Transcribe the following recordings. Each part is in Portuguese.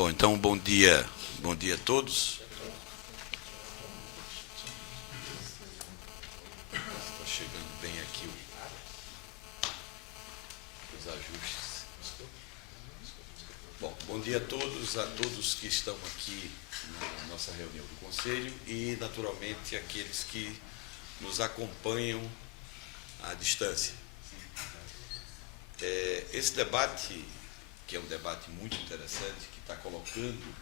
Bom, então, bom dia a todos. Está chegando bem aqui os ajustes. Bom, bom dia a todos que estão aqui na nossa reunião do Conselho e, naturalmente, aqueles que nos acompanham à distância. Esse debate, que é um debate muito interessante, que está colocando,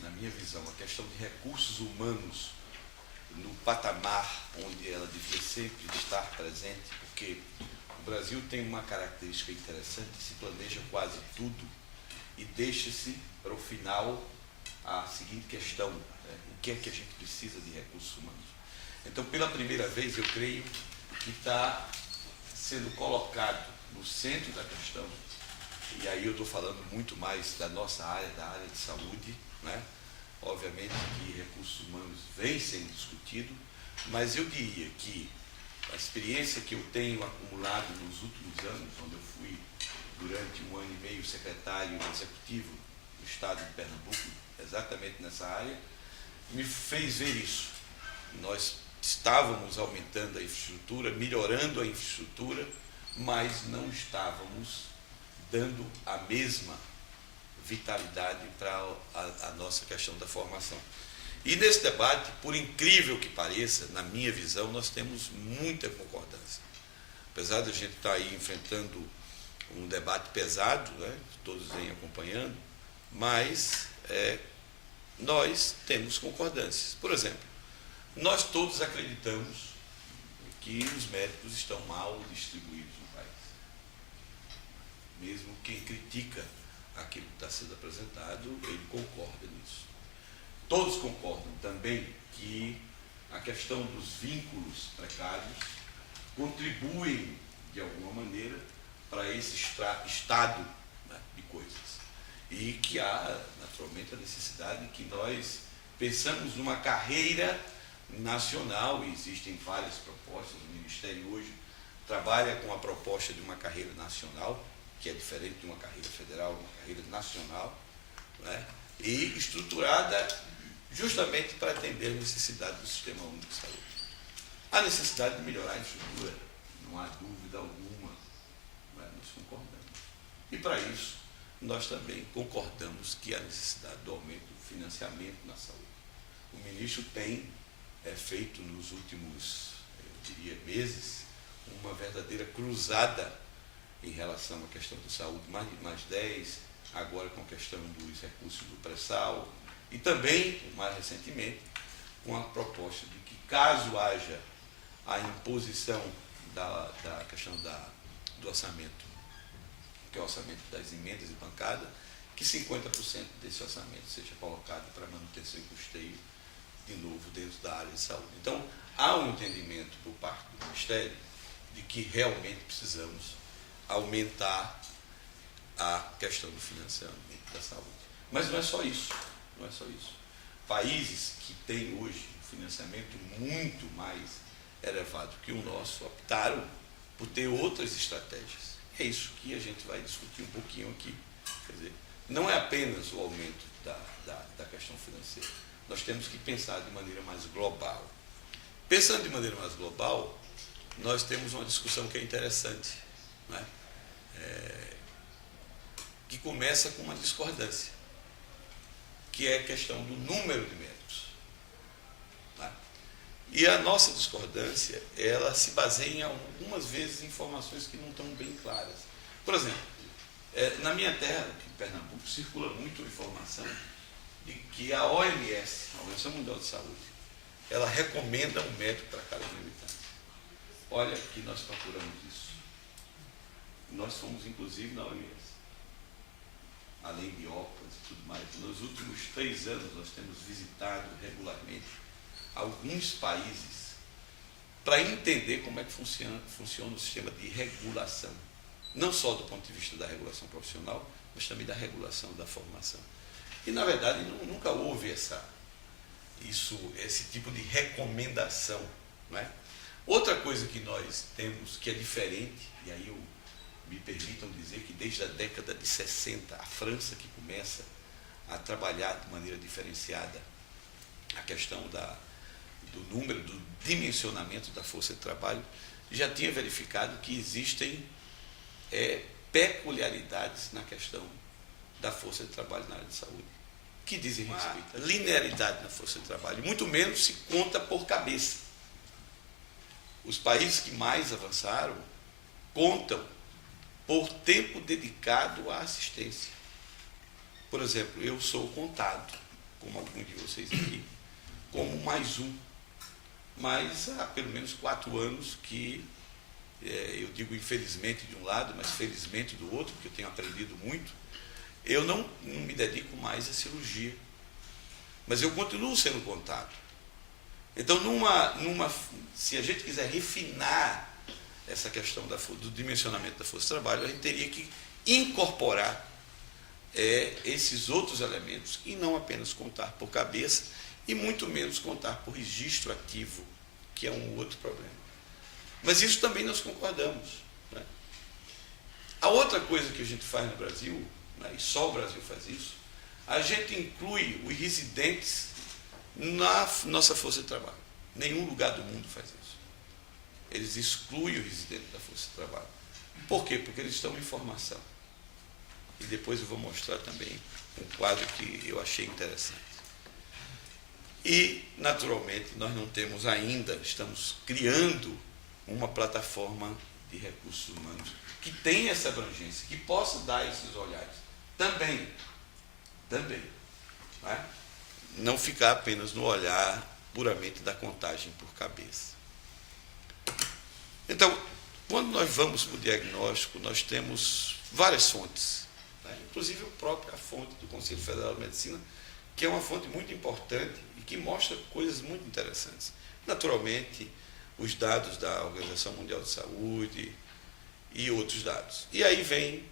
na minha visão, a questão de recursos humanos no patamar onde ela devia sempre estar presente, porque o Brasil tem uma característica interessante, se planeja quase tudo e deixa-se para o final a seguinte questão, o que é que a gente precisa de recursos humanos? Então, pela primeira vez, eu creio que está sendo colocado no centro da questão, e aí eu estou falando muito mais da nossa área, da área de saúde, né? Obviamente que recursos humanos vem sendo discutido, mas eu diria que a experiência que eu tenho acumulado nos últimos anos, onde eu fui durante 1 ano e meio secretário executivo do Estado de Pernambuco, exatamente nessa área, me fez ver isso. Nós estávamos aumentando a infraestrutura, melhorando a infraestrutura, mas não estávamos dando a mesma vitalidade para a nossa questão da formação. E nesse debate, por incrível que pareça, na minha visão, nós temos muita concordância. Apesar de a gente estar aí enfrentando um debate pesado, né, todos vêm acompanhando, mas nós temos concordâncias. Por exemplo, nós todos acreditamos que os médicos estão mal distribuídos no país. Mesmo quem critica aquilo que está sendo apresentado, ele concorda nisso. Todos concordam também que a questão dos vínculos precários contribuem, de alguma maneira, para esse estado, né, de coisas. E que há, naturalmente, a necessidade que nós pensamos numa carreira nacional, e existem várias propostas, o Ministério hoje trabalha com a proposta de uma carreira nacional, que é diferente de uma carreira federal, uma carreira nacional, né, e estruturada justamente para atender a necessidade do Sistema Único de Saúde. A necessidade de melhorar a estrutura, não há dúvida alguma, né, nós concordamos. E para isso, nós também concordamos que há necessidade do aumento do financiamento na saúde. O ministro tem feito nos últimos, eu diria, meses, uma verdadeira cruzada em relação à questão da saúde, mais 10, agora com a questão dos recursos do pré-sal, e também, mais recentemente, com a proposta de que, caso haja a imposição da questão do orçamento, que é o orçamento das emendas e bancada, que 50% desse orçamento seja colocado para manutenção e custeio, de novo, dentro da área de saúde. Então, há um entendimento por parte do Ministério de que realmente precisamos aumentar a questão do financiamento da saúde. Mas não é só isso, não é só isso. Países que têm hoje um financiamento muito mais elevado que o nosso optaram por ter outras estratégias. É isso que a gente vai discutir um pouquinho aqui. Quer dizer, não é apenas o aumento da questão financeira. Nós temos que pensar de maneira mais global. Pensando de maneira mais global, nós temos uma discussão que é interessante, né? Que começa com uma discordância, que é a questão do número de médicos. Né? E a nossa discordância, ela se baseia em algumas vezes em informações que não estão bem claras. Por exemplo, na minha terra, aqui em Pernambuco, circula muito a informação de que a OMS, a Organização Mundial de Saúde, ela recomenda um médico para cada 1.000 habitantes. Olha que nós procuramos isso. Nós fomos, inclusive, na OMS. Além de óculos e tudo mais. Nos últimos 3 anos, nós temos visitado regularmente alguns países para entender como é que funciona o sistema de regulação. Não só do ponto de vista da regulação profissional, mas também da regulação da formação. E, na verdade, nunca houve esse tipo de recomendação. Não é? Outra coisa que nós temos que é diferente, e aí me permitam dizer que desde a década de 60, a França que começa a trabalhar de maneira diferenciada a questão do número, do dimensionamento da força de trabalho, já tinha verificado que existem peculiaridades na questão da força de trabalho na área de saúde, que dizem respeito à linearidade na força de trabalho, muito menos se conta por cabeça. Os países que mais avançaram contam por tempo dedicado à assistência. Por exemplo, eu sou contado, como alguns de vocês aqui, como mais um. Mas há pelo menos 4 anos que, eu digo infelizmente de um lado, mas felizmente do outro, porque eu tenho aprendido muito, eu não me dedico mais à cirurgia. Mas eu continuo sendo contado. Então, se a gente quiser refinar essa questão do dimensionamento da força de trabalho, a gente teria que incorporar esses outros elementos e não apenas contar por cabeça e muito menos contar por registro ativo, que é um outro problema. Mas isso também nós concordamos, né? A outra coisa que a gente faz no Brasil, né, e só o Brasil faz isso, a gente inclui os residentes na nossa força de trabalho. Nenhum lugar do mundo faz isso. Eles excluem o residente da força de trabalho. Por quê? Porque eles estão em formação. E depois eu vou mostrar também um quadro que eu achei interessante. E, naturalmente, nós não temos ainda, estamos criando uma plataforma de recursos humanos que tenha essa abrangência, que possa dar esses olhares. Também. Né? Não ficar apenas no olhar puramente da contagem por cabeça. Então, quando nós vamos para o diagnóstico, nós temos várias fontes, né? Inclusive a fonte do Conselho Federal de Medicina, que é uma fonte muito importante e que mostra coisas muito interessantes. Naturalmente, os dados da Organização Mundial de Saúde e outros dados. E aí vem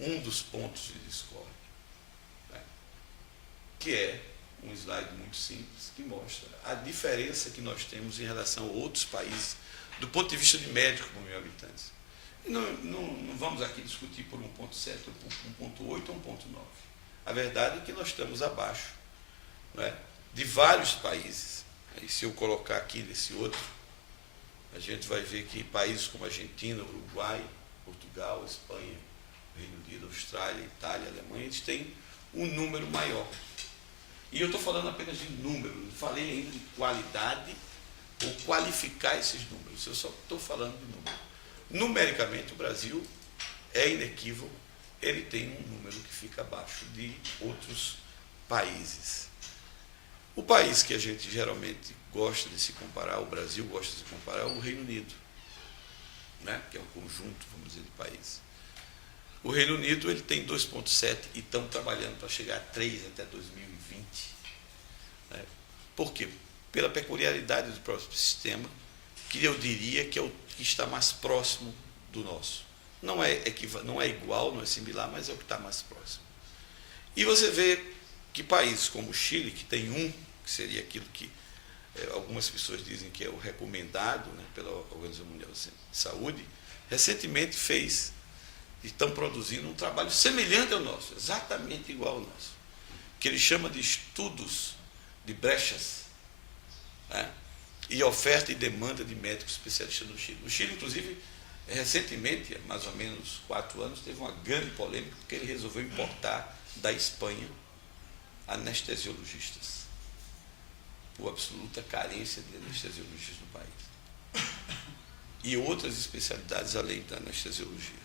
um dos pontos de discórdia, né? Que é um slide muito simples, que mostra a diferença que nós temos em relação a outros países, do ponto de vista de médico por 1.000 habitantes. E não vamos aqui discutir por 1.7, 1.8 ou 1.9. A verdade é que nós estamos abaixo, né, de vários países. E se eu colocar aqui desse outro, a gente vai ver que países como Argentina, Uruguai, Portugal, Espanha, Reino Unido, Austrália, Itália, Alemanha, eles têm um número maior. E eu estou falando apenas de número, não falei ainda de qualidade ou qualificar esses números, eu só estou falando de número. Numericamente, o Brasil é inequívoco, ele tem um número que fica abaixo de outros países. O país que a gente geralmente gosta de se comparar, o Brasil gosta de se comparar, é o Reino Unido, né? Que é um conjunto, vamos dizer, de países. O Reino Unido ele tem 2,7 e estão trabalhando para chegar a 3 até 2020. Né? Por quê? Pela peculiaridade do próprio sistema, que eu diria que é o que está mais próximo do nosso. Não é igual, não é similar, mas é o que está mais próximo. E você vê que países como o Chile, que tem que seria aquilo que algumas pessoas dizem que é o recomendado, né, pela Organização Mundial de Saúde, recentemente estão produzindo um trabalho semelhante ao nosso, exatamente igual ao nosso, que ele chama de estudos de brechas, né, e oferta e demanda de médicos especialistas no Chile. O Chile, inclusive, recentemente, há mais ou menos 4 anos, teve uma grande polêmica, porque ele resolveu importar da Espanha anestesiologistas, por absoluta carência de anestesiologistas no país. E outras especialidades além da anestesiologia.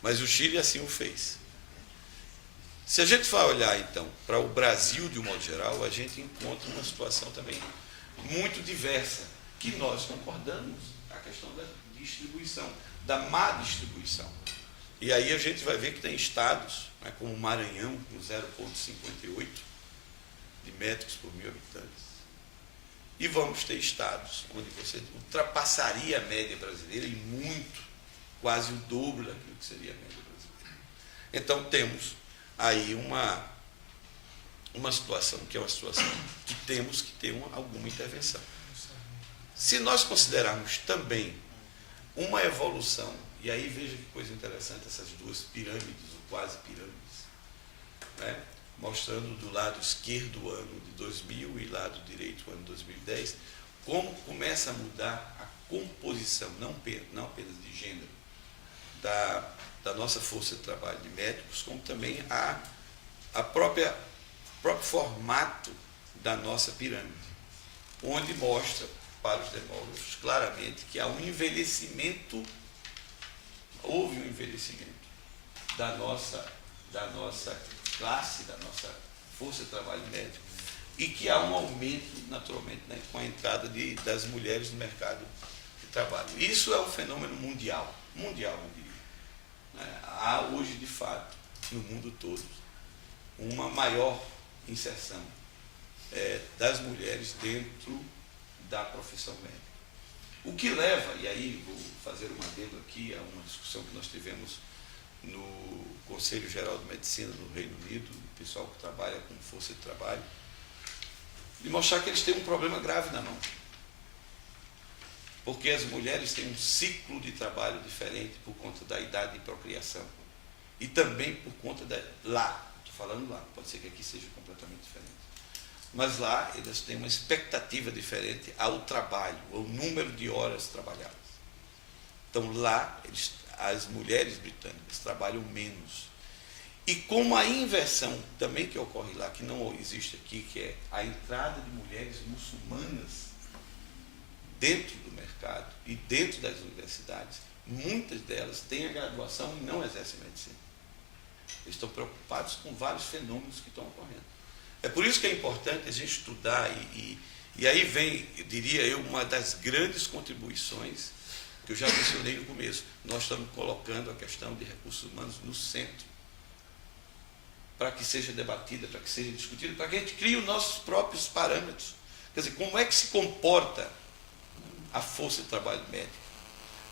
Mas o Chile assim o fez. Se a gente for olhar, então, para o Brasil de um modo geral, a gente encontra uma situação também muito diversa, que nós concordamos a questão da distribuição, da má distribuição. E aí a gente vai ver que tem estados, né, como o Maranhão, com 0,58 de médicos por 1.000 habitantes. E vamos ter estados onde você ultrapassaria a média brasileira e muito, quase o dobro daquilo que seria a média brasileira. Então temos aí uma situação que é uma situação que temos que ter alguma intervenção. Se nós considerarmos também uma evolução, e aí veja que coisa interessante essas duas pirâmides, ou quase pirâmides, né? mostrando do lado esquerdo o ano de 2000 e lado direito o ano de 2010, como começa a mudar a composição, não apenas de gênero, da nossa força de trabalho de médicos, como também o próprio formato da nossa pirâmide, onde mostra para os demógrafos claramente que há um envelhecimento, houve um envelhecimento da nossa classe, da nossa força de trabalho médico, e que há um aumento, naturalmente, né, com a entrada das mulheres no mercado de trabalho. Isso é um fenômeno mundial, eu diria. Há hoje, de fato, no mundo todo, uma maior inserção das mulheres dentro da profissão médica. O que leva, e aí vou fazer um adendo aqui a uma discussão que nós tivemos no Conselho Geral de Medicina no Reino Unido, o pessoal que trabalha com força de trabalho, de mostrar que eles têm um problema grave na mão. Porque as mulheres têm um ciclo de trabalho diferente por conta da idade de procriação. E também por conta lá, estou falando lá, pode ser que aqui seja completamente diferente. Mas lá elas têm uma expectativa diferente ao trabalho, ao número de horas trabalhadas. Então lá, as mulheres britânicas trabalham menos. E como a inversão também que ocorre lá, que não existe aqui, que é a entrada de mulheres muçulmanas dentro do mercado e dentro das universidades, muitas delas têm a graduação e não exercem medicina. Eles estão preocupados com vários fenômenos que estão ocorrendo. É por isso que é importante a gente estudar e aí vem, eu diria eu, uma das grandes contribuições que eu já mencionei no começo. Nós estamos colocando a questão de recursos humanos no centro, para que seja debatida, para que seja discutida, para que a gente crie os nossos próprios parâmetros. Quer dizer, como é que se comporta a força de trabalho médica?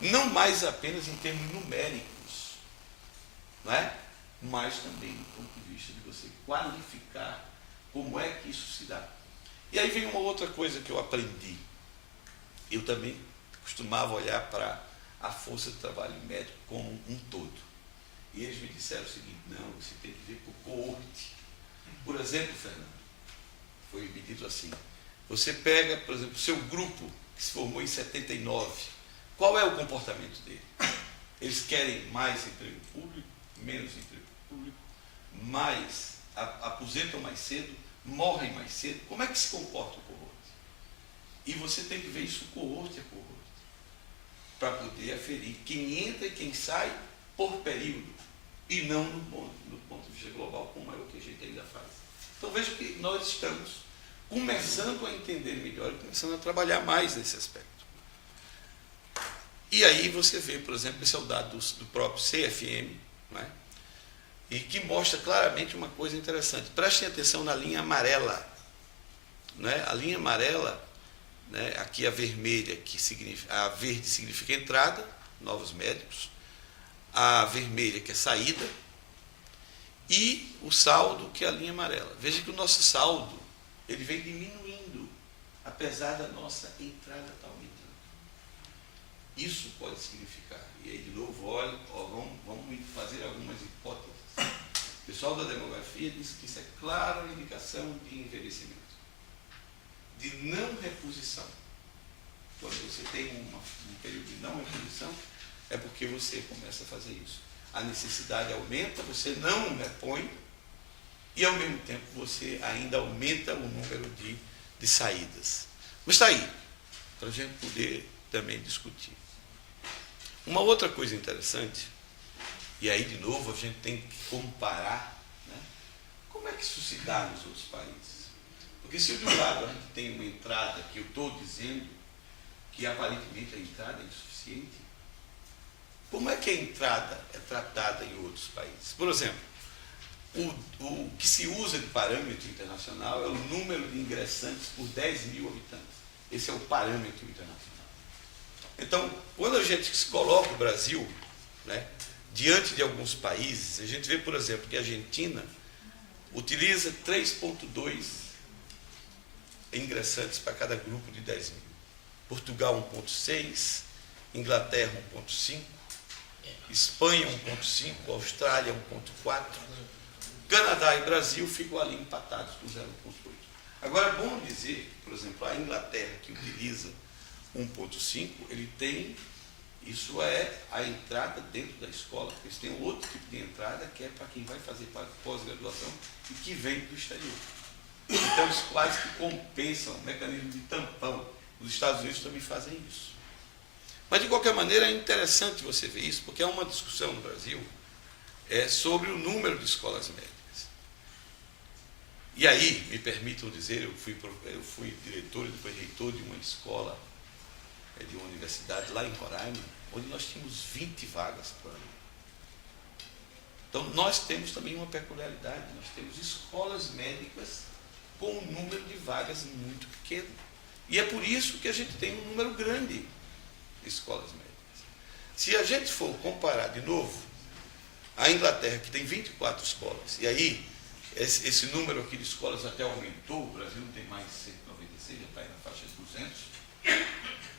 Não mais apenas em termos numéricos, não é? Mas também do ponto de vista de você qualificar como é que isso se dá. E aí vem uma outra coisa que eu aprendi. Eu também costumava olhar para a força de trabalho médico como um todo. E eles me disseram o seguinte: não, você tem que ver por coorte. Por exemplo, Fernando, foi me dito assim: você pega, por exemplo, o seu grupo que se formou em 79, qual é o comportamento dele? Eles querem mais emprego público, menos emprego público, mais aposentam mais cedo, morrem mais cedo. Como é que se comporta o coorte? E você tem que ver isso coorte a coorte, para poder aferir quem entra e quem sai por período, e não no ponto de vista global, como é o que a gente ainda faz. Então veja que nós estamos começando a entender melhor e começando a trabalhar mais nesse aspecto. E aí você vê, por exemplo, esse é o dado do próprio CFM, não é? E que mostra claramente uma coisa interessante. Prestem atenção na linha amarela. Não é? A linha amarela, né, aqui a vermelha, a verde significa entrada, novos médicos, a vermelha, que é saída, e o saldo, que é a linha amarela. Veja que o nosso saldo ele vem diminuindo, apesar da nossa entrada estar aumentando. Isso pode significar, e aí de novo, olha, vamos fazer algumas hipóteses. O pessoal da demografia diz que isso é clara indicação de envelhecimento, de não reposição. Quando você tem um período de não reposição, é porque você começa a fazer isso. A necessidade aumenta, você não repõe, e ao mesmo tempo você ainda aumenta o número de saídas. Mas está aí, para a gente poder também discutir. Uma outra coisa interessante, e aí de novo a gente tem que comparar, né, como é que isso se dá nos outros países. Porque se de um lado a gente tem uma entrada que eu estou dizendo que aparentemente a entrada é insuficiente, como é que a entrada é tratada em outros países? Por exemplo, o que se usa de parâmetro internacional é o número de ingressantes por 10 mil habitantes. Esse é o parâmetro internacional. Então, quando a gente se coloca o Brasil, né, diante de alguns países, a gente vê, por exemplo, que a Argentina utiliza 3,2 ingressantes para cada grupo de 10 mil. Portugal 1,6, Inglaterra 1,5, Espanha 1,5, Austrália 1,4, Canadá e Brasil ficam ali empatados com 0,8. Agora, é bom dizer, por exemplo, a Inglaterra, que utiliza 1,5, ele tem, isso é a entrada dentro da escola, porque eles têm outro tipo de entrada, que é para quem vai fazer pós-graduação e que vem do exterior. Então, eles quase que compensam o mecanismo de tampão. Os Estados Unidos também fazem isso. Mas, de qualquer maneira, é interessante você ver isso, porque há uma discussão no Brasil sobre o número de escolas médicas. E aí, me permitam dizer, eu fui diretor e depois reitor de uma escola, de uma universidade lá em Roraima, onde nós tínhamos 20 vagas por ano. Então, nós temos também uma peculiaridade, nós temos escolas médicas com um número de vagas muito pequeno. E é por isso que a gente tem um número grande de escolas médicas. Se a gente for comparar de novo a Inglaterra, que tem 24 escolas, e aí esse número aqui de escolas até aumentou, o Brasil não tem mais 196, já está aí na faixa de 200,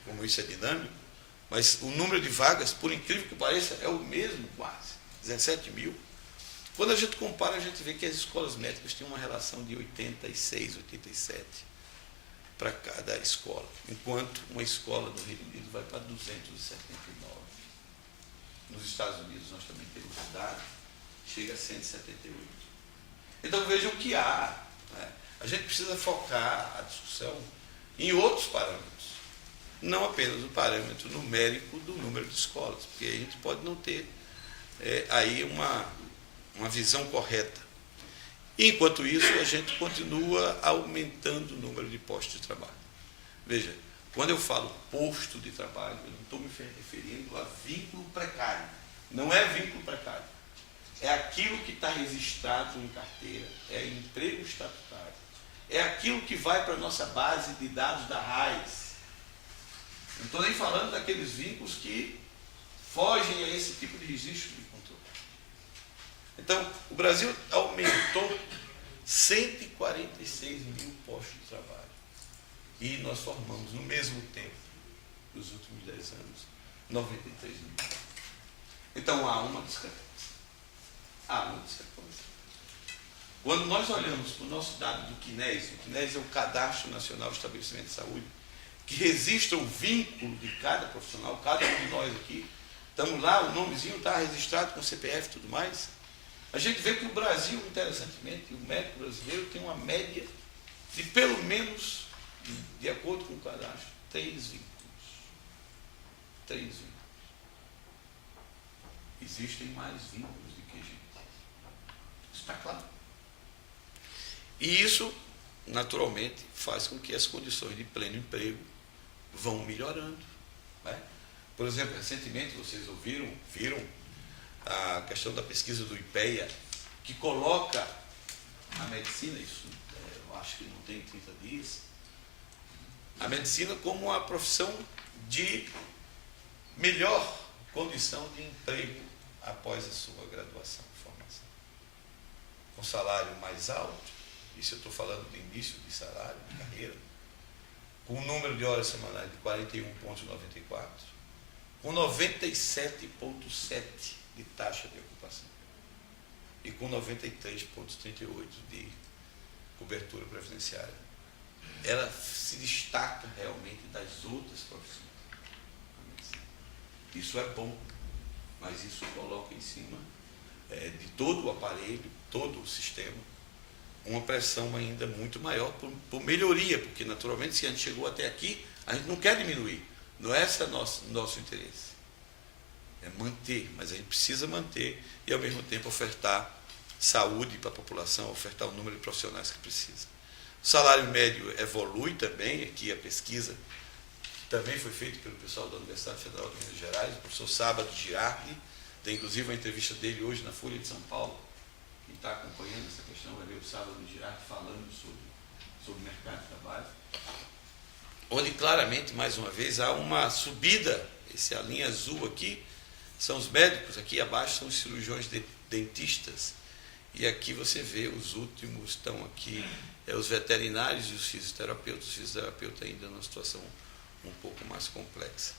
como isso é dinâmico, mas o número de vagas, por incrível que pareça, é o mesmo quase, 17 mil. Quando a gente compara, a gente vê que as escolas médicas têm uma relação de 86, 87 para cada escola, enquanto uma escola do Reino Unido vai para 279. Nos Estados Unidos nós também temos dados, chega a 178. Então vejam que há, né? A gente precisa focar a discussão em outros parâmetros, não apenas o parâmetro numérico do número de escolas, porque a gente pode não ter aí uma visão correta. Enquanto isso, a gente continua aumentando o número de postos de trabalho. Veja, quando eu falo posto de trabalho, eu não estou me referindo a vínculo precário. Não é vínculo precário. É aquilo que está registrado em carteira, é emprego estatutário. É aquilo que vai para a nossa base de dados da RAIS. Não estou nem falando daqueles vínculos que fogem a esse tipo de registro de controle. Então, o Brasil aumentou 146 mil postos de trabalho. E nós formamos, no mesmo tempo, nos últimos 10 anos, 93 mil. Então, há uma discrepância. Quando nós olhamos para o nosso dado do CNES, o CNES é o Cadastro Nacional de Estabelecimento de Saúde, que registra o vínculo de cada profissional, cada um de nós aqui, estamos lá, o nomezinho está registrado com CPF e tudo mais. A gente vê que o Brasil, interessantemente, o médico brasileiro tem uma média de pelo menos, de acordo com o cadastro, 3 vínculos. 3 vínculos. Existem mais vínculos do que gente. Isso está claro. E isso, naturalmente, faz com que as condições de pleno emprego vão melhorando. Né? Por exemplo, recentemente vocês viram a questão da pesquisa do IPEA, que coloca a medicina, isso eu acho que não tem 30 dias, a medicina como uma profissão de melhor condição de emprego após a sua graduação e formação. Com salário mais alto, isso eu estou falando de início de salário, de carreira, com um número de horas semanais de 41,94, com 97,7 de taxa de ocupação e com 93,38 de cobertura previdenciária. Ela se destaca realmente das outras profissões. Isso é bom, mas isso coloca em cima de todo o aparelho, todo o sistema, uma pressão ainda muito maior por melhoria, porque naturalmente se a gente chegou até aqui, a gente não quer diminuir, não é esse nosso interesse. É manter, mas a gente precisa manter e ao mesmo tempo ofertar saúde para a população, ofertar o número de profissionais que precisa. O salário médio evolui também, aqui a pesquisa também foi feita pelo pessoal da Universidade Federal de Minas Gerais, o professor Sábado Giardi, tem inclusive uma entrevista dele hoje na Folha de São Paulo. Quem está acompanhando essa questão vai ver o Sábado Giardi falando sobre o mercado de trabalho, onde claramente, mais uma vez, há uma subida, a linha azul aqui, são os médicos, aqui abaixo são os cirurgiões dentistas, e aqui você vê os últimos, estão aqui, os veterinários e os fisioterapeutas ainda numa situação um pouco mais complexa.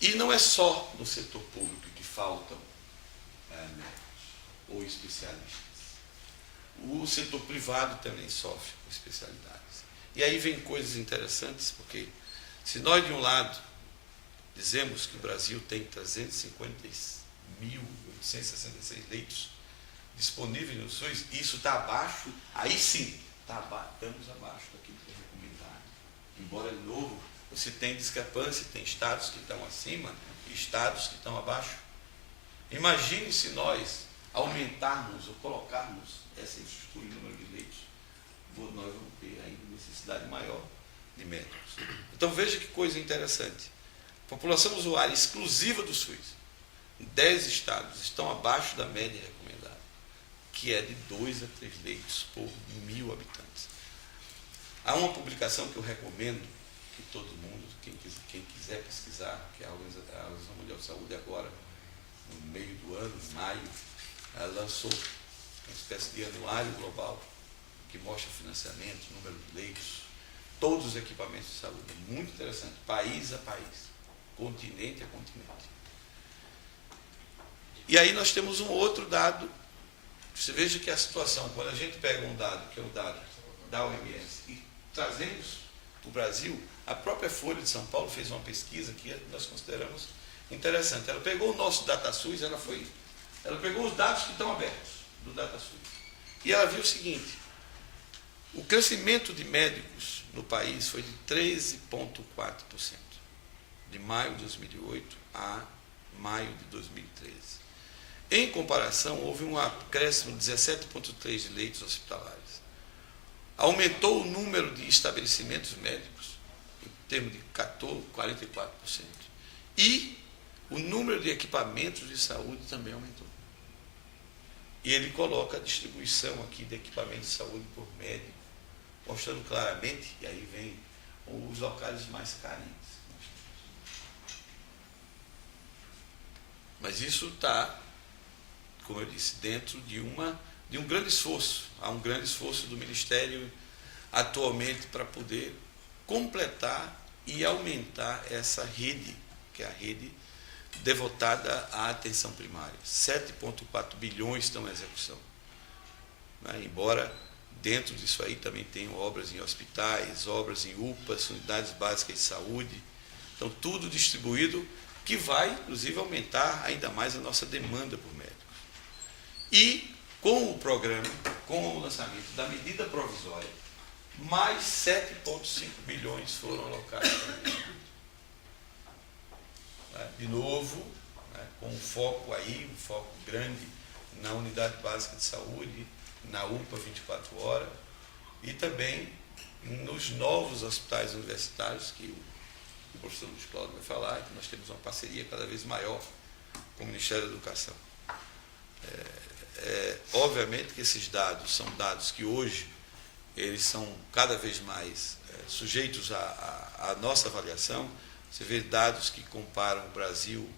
E não é só no setor público que faltam médicos ou especialistas. O setor privado também sofre com especialidades. E aí vem coisas interessantes, porque se nós, de um lado, dizemos que o Brasil tem 350.866 leitos disponíveis no SUS, e isso está abaixo, aí sim, estamos abaixo daquilo que é recomendado. Embora, de novo, você tem discrepância, tem estados que estão acima e estados que estão abaixo. Imagine se nós aumentarmos ou colocarmos essa infraestrutura em número de leitos, nós vamos ter ainda necessidade maior de médicos. Então veja que coisa interessante. A população usuária exclusiva do SUS, em 10 estados, estão abaixo da média recomendada, que é de 2 a 3 leitos por 1.000 habitantes. Há uma publicação que eu recomendo que todo mundo, quem quiser pesquisar, que é a Organização Mundial de Saúde agora, no meio do ano, em maio, ela lançou uma espécie de anuário global que mostra financiamento, número de leitos, todos os equipamentos de saúde. É muito interessante, país a país, continente a continente. E aí nós temos um outro dado. Você veja que a situação, quando a gente pega um dado, que é o dado da OMS, e trazemos para o Brasil, a própria Folha de São Paulo fez uma pesquisa que nós consideramos interessante. Ela pegou o nosso DataSUS, ela pegou os dados que estão abertos do DataSUS. E ela viu o seguinte: o crescimento de médicos no país foi de 13,4%, de maio de 2008 a maio de 2013. Em comparação, houve um acréscimo de 17,3% de leitos hospitalares. Aumentou o número de estabelecimentos médicos, em termos de 44%. E o número de equipamentos de saúde também aumentou. E ele coloca a distribuição aqui de equipamentos de saúde por médico, mostrando claramente, e aí vem os locais mais carentes. Mas isso está, como eu disse, dentro de um grande esforço. Há um grande esforço do Ministério atualmente para poder completar e aumentar essa rede, que é a rede devotada à atenção primária. 7,4 bilhões estão em execução. Embora dentro disso aí também tenham obras em hospitais, obras em UPAs, unidades básicas de saúde. Então, tudo distribuído, que vai, inclusive, aumentar ainda mais a nossa demanda por médicos. E, com o programa, com o lançamento da medida provisória, mais 7,5 bilhões foram alocados para isso. De novo, com um foco aí, um foco grande na unidade básica de saúde, na UPA 24 horas, e também nos novos hospitais universitários, que o professor Luiz Cláudio vai falar, que nós temos uma parceria cada vez maior com o Ministério da Educação. Obviamente que esses dados são dados que hoje eles são cada vez mais sujeitos à nossa avaliação. Você vê dados que comparam o Brasil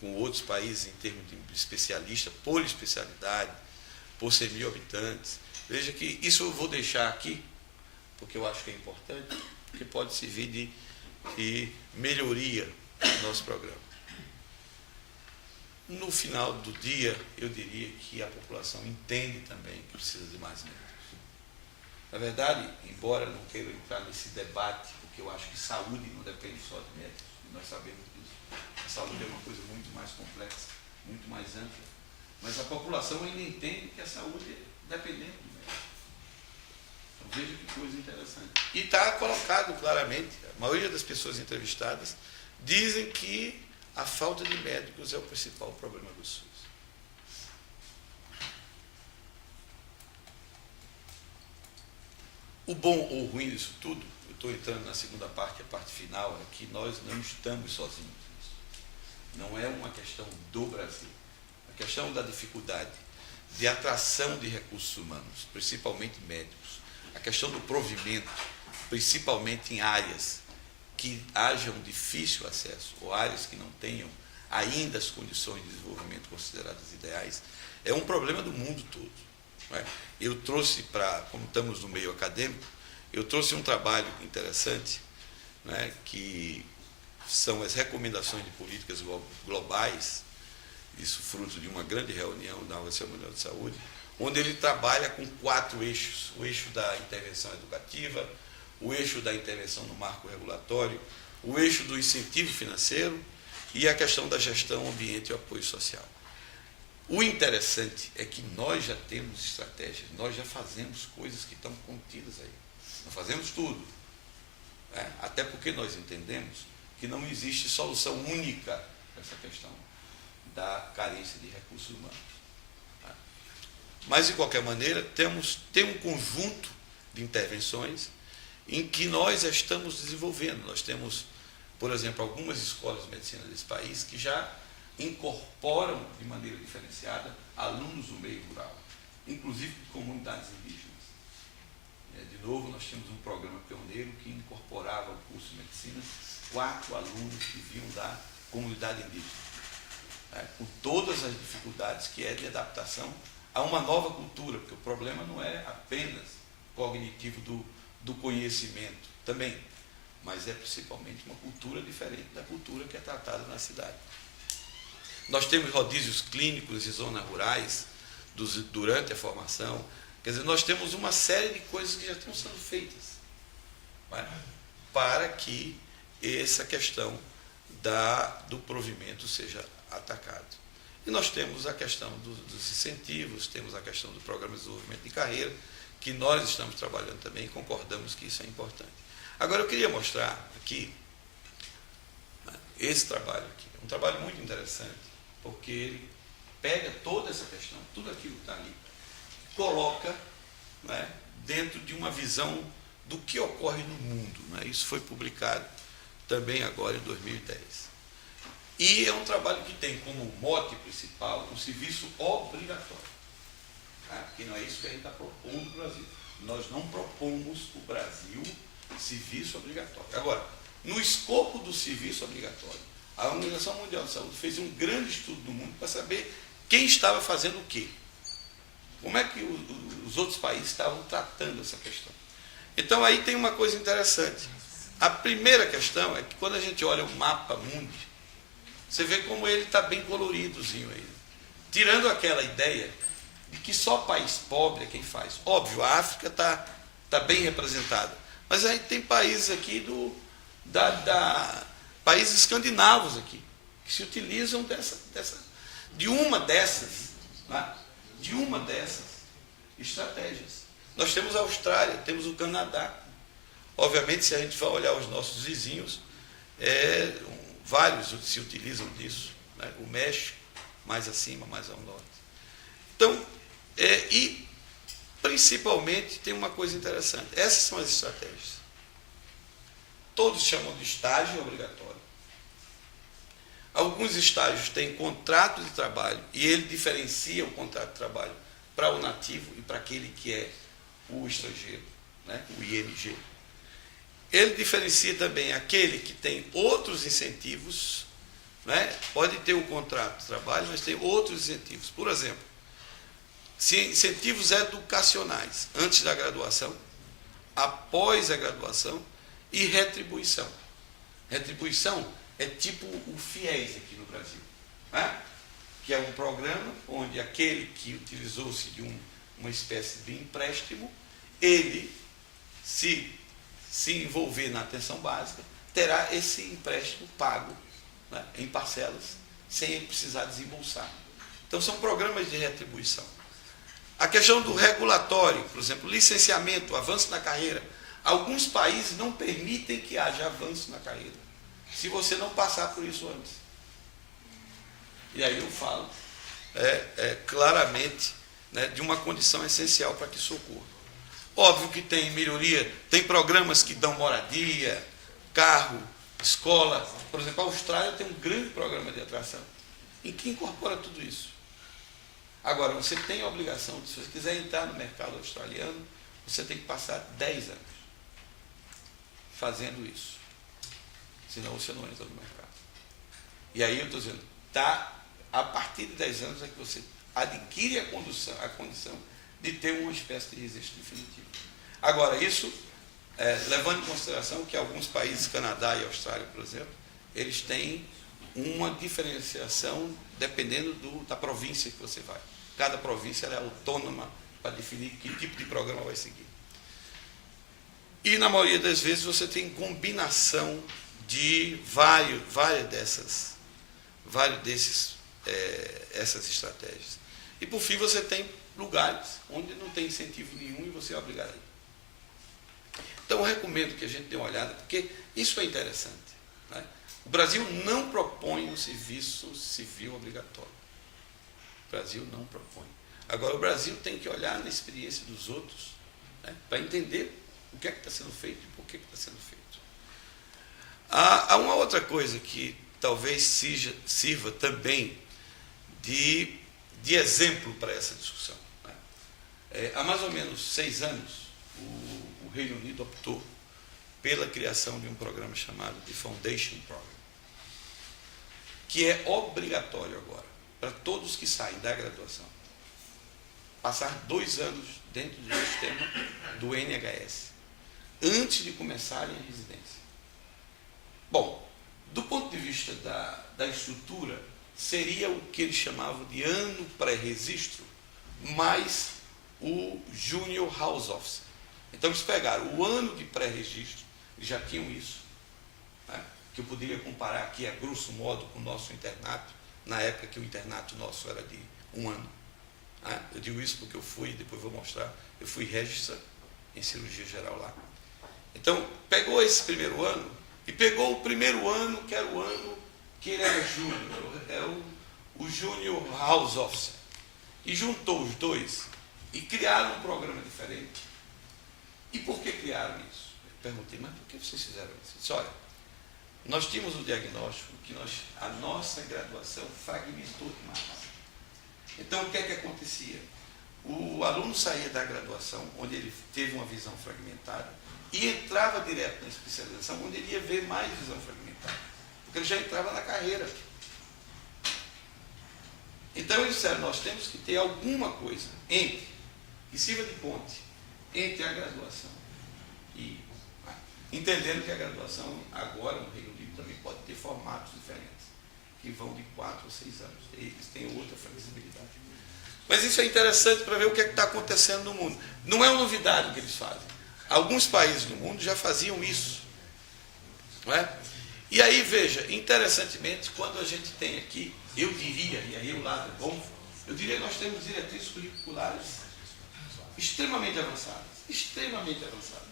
com outros países em termos de especialista, por especialidade, por 100.000 habitantes. Veja que isso eu vou deixar aqui, porque eu acho que é importante, porque pode servir de melhoria do nosso programa. No final do dia, eu diria que a população entende também que precisa de mais médicos. Na verdade, embora não queira entrar nesse debate, porque eu acho que saúde não depende só de médicos, e nós sabemos disso. A saúde é uma coisa muito mais complexa, muito mais ampla. Mas a população ainda entende que a saúde é dependente do médico. Então veja que coisa interessante. E está colocado claramente, a maioria das pessoas entrevistadas dizem que a falta de médicos é o principal problema do SUS. O bom ou o ruim disso tudo, eu estou entrando na segunda parte, a parte final, é que nós não estamos sozinhos nisso. Não é uma questão do Brasil. A questão da dificuldade de atração de recursos humanos, principalmente médicos, a questão do provimento, principalmente em áreas que haja um difícil acesso, ou áreas que não tenham ainda as condições de desenvolvimento consideradas ideais, é um problema do mundo todo. Não é? Eu trouxe como estamos no meio acadêmico, eu trouxe um trabalho interessante, não é, que são as recomendações de políticas globais isso fruto de uma grande reunião da Organização Mundial de Saúde, onde ele trabalha com 4 eixos: o eixo da intervenção educativa, o eixo da intervenção no marco regulatório, o eixo do incentivo financeiro e a questão da gestão, ambiente e apoio social. O interessante é que nós já temos estratégias, nós já fazemos coisas que estão contidas aí. Não fazemos tudo, né? Até porque nós entendemos que não existe solução única para essa questão da carência de recursos humanos. Tá? Mas, de qualquer maneira, tem um conjunto de intervenções em que nós já estamos desenvolvendo. Nós temos, por exemplo, algumas escolas de medicina desse país que já incorporam de maneira diferenciada alunos do meio rural, inclusive de comunidades indígenas. De novo, nós tínhamos um programa pioneiro que incorporava ao curso de medicina 4 alunos que vinham da comunidade indígena, com todas as dificuldades que é de adaptação a uma nova cultura, porque o problema não é apenas cognitivo do conhecimento, também, mas é principalmente uma cultura diferente da cultura que é tratada na cidade. Nós temos rodízios clínicos em zonas rurais durante a formação. Quer dizer, nós temos uma série de coisas que já estão sendo feitas, né, para que essa questão do provimento seja atacado. E nós temos a questão dos incentivos, temos a questão do programa de desenvolvimento de carreira, que nós estamos trabalhando também e concordamos que isso é importante. Agora, eu queria mostrar aqui, né, esse trabalho aqui. É um trabalho muito interessante, porque ele pega toda essa questão, tudo aquilo que está ali, coloca, né, dentro de uma visão do que ocorre no mundo. Né? Isso foi publicado também agora em 2010. E é um trabalho que tem como mote principal um serviço obrigatório. Tá? Que não é isso que a gente está propondo no Brasil. Nós não propomos o Brasil serviço obrigatório. Agora, no escopo do serviço obrigatório, a Organização Mundial de Saúde fez um grande estudo do mundo para saber quem estava fazendo o quê. Como é que os outros países estavam tratando essa questão. Então, aí tem uma coisa interessante. A primeira questão é que quando a gente olha o mapa mundi, você vê como ele está bem coloridozinho aí. Tirando aquela ideia de que só país pobre é quem faz. Óbvio, a África está bem representada. Mas a gente tem países aqui países escandinavos aqui, que se utilizam de uma dessas estratégias. Nós temos a Austrália, temos o Canadá. Obviamente, se a gente for olhar os nossos vizinhos, vários se utilizam disso, né? O México, mais acima, mais ao norte. Então, e principalmente tem uma coisa interessante. Essas são as estratégias. Todos chamam de estágio obrigatório. Alguns estágios têm contrato de trabalho e ele diferencia o contrato de trabalho para o nativo e para aquele que é o estrangeiro, né? O ING. Ele diferencia também aquele que tem outros incentivos, né? Pode ter o contrato de trabalho, mas tem outros incentivos. Por exemplo, incentivos educacionais, antes da graduação, após a graduação e retribuição. Retribuição é tipo o FIES aqui no Brasil, né? Que é um programa onde aquele que utilizou-se de uma espécie de empréstimo, ele se envolver na atenção básica, terá esse empréstimo pago, né, em parcelas, sem ele precisar desembolsar. Então, são programas de retribuição. A questão do regulatório, por exemplo, licenciamento, avanço na carreira. Alguns países não permitem que haja avanço na carreira, se você não passar por isso antes. E aí eu falo claramente, né, de uma condição essencial para que isso ocorra. Óbvio que tem melhoria, tem programas que dão moradia, carro, escola. Por exemplo, a Austrália tem um grande programa de atração, em que incorpora tudo isso. Agora, você tem a obrigação, se você quiser entrar no mercado australiano, você tem que passar 10 anos fazendo isso. Senão você não entra no mercado. E aí eu estou dizendo, a partir de 10 anos é que você adquire a condição de ter uma espécie de registro definitivo. Agora, isso, levando em consideração que alguns países, Canadá e Austrália, por exemplo, eles têm uma diferenciação dependendo da província que você vai. Cada província ela é autônoma para definir que tipo de programa vai seguir. E, na maioria das vezes, você tem combinação de essas estratégias. E, por fim, você tem lugares onde não tem incentivo nenhum e você é obrigado a ir. Então, eu recomendo que a gente dê uma olhada, porque isso é interessante. Né? O Brasil não propõe um serviço civil obrigatório. O Brasil não propõe. Agora, o Brasil tem que olhar na experiência dos outros, né, para entender o que é que está sendo feito e por que está sendo feito. Há uma outra coisa que talvez sirva também de exemplo para essa discussão. Né? Há mais ou menos 6 anos, o Reino Unido optou pela criação de um programa chamado de Foundation Program, que é obrigatório agora para todos que saem da graduação passar 2 anos dentro do sistema do NHS, antes de começarem a residência. Bom, do ponto de vista da estrutura, seria o que eles chamavam de ano pré-registro, mais o Junior House Officer. Então, eles pegaram o ano de pré-registro, eles já tinham isso, né, que eu poderia comparar aqui, a grosso modo, com o nosso internato, na época que o internato nosso era de 1 ano. Eu digo isso porque eu fui, depois vou mostrar, eu fui registrar em cirurgia geral lá. Então, pegou esse primeiro ano e pegou o primeiro ano, que era o ano que ele era júnior, é o Junior House Officer, e juntou os dois e criaram um programa diferente. E por que criaram isso? Eu perguntei, mas por que vocês fizeram isso? Eu disse, olha, nós tínhamos o diagnóstico que a nossa graduação fragmentou demais. Então, o que é que acontecia? O aluno saía da graduação, onde ele teve uma visão fragmentada, e entrava direto na especialização, onde ele ia ver mais visão fragmentada, porque ele já entrava na carreira. Então, eles disseram, nós temos que ter alguma coisa que sirva de ponte entre a graduação e... entendendo que a graduação, agora, no Reino Unido, também pode ter formatos diferentes, que vão de 4 a 6 anos. Eles têm outra flexibilidade. Mas isso é interessante para ver o que está acontecendo no mundo. Não é uma novidade o que eles fazem. Alguns países no mundo já faziam isso. Não é? E aí, veja, interessantemente, quando a gente tem aqui, eu diria, e aí o lado é bom, eu diria que nós temos diretrizes curriculares extremamente avançadas. Extremamente avançadas.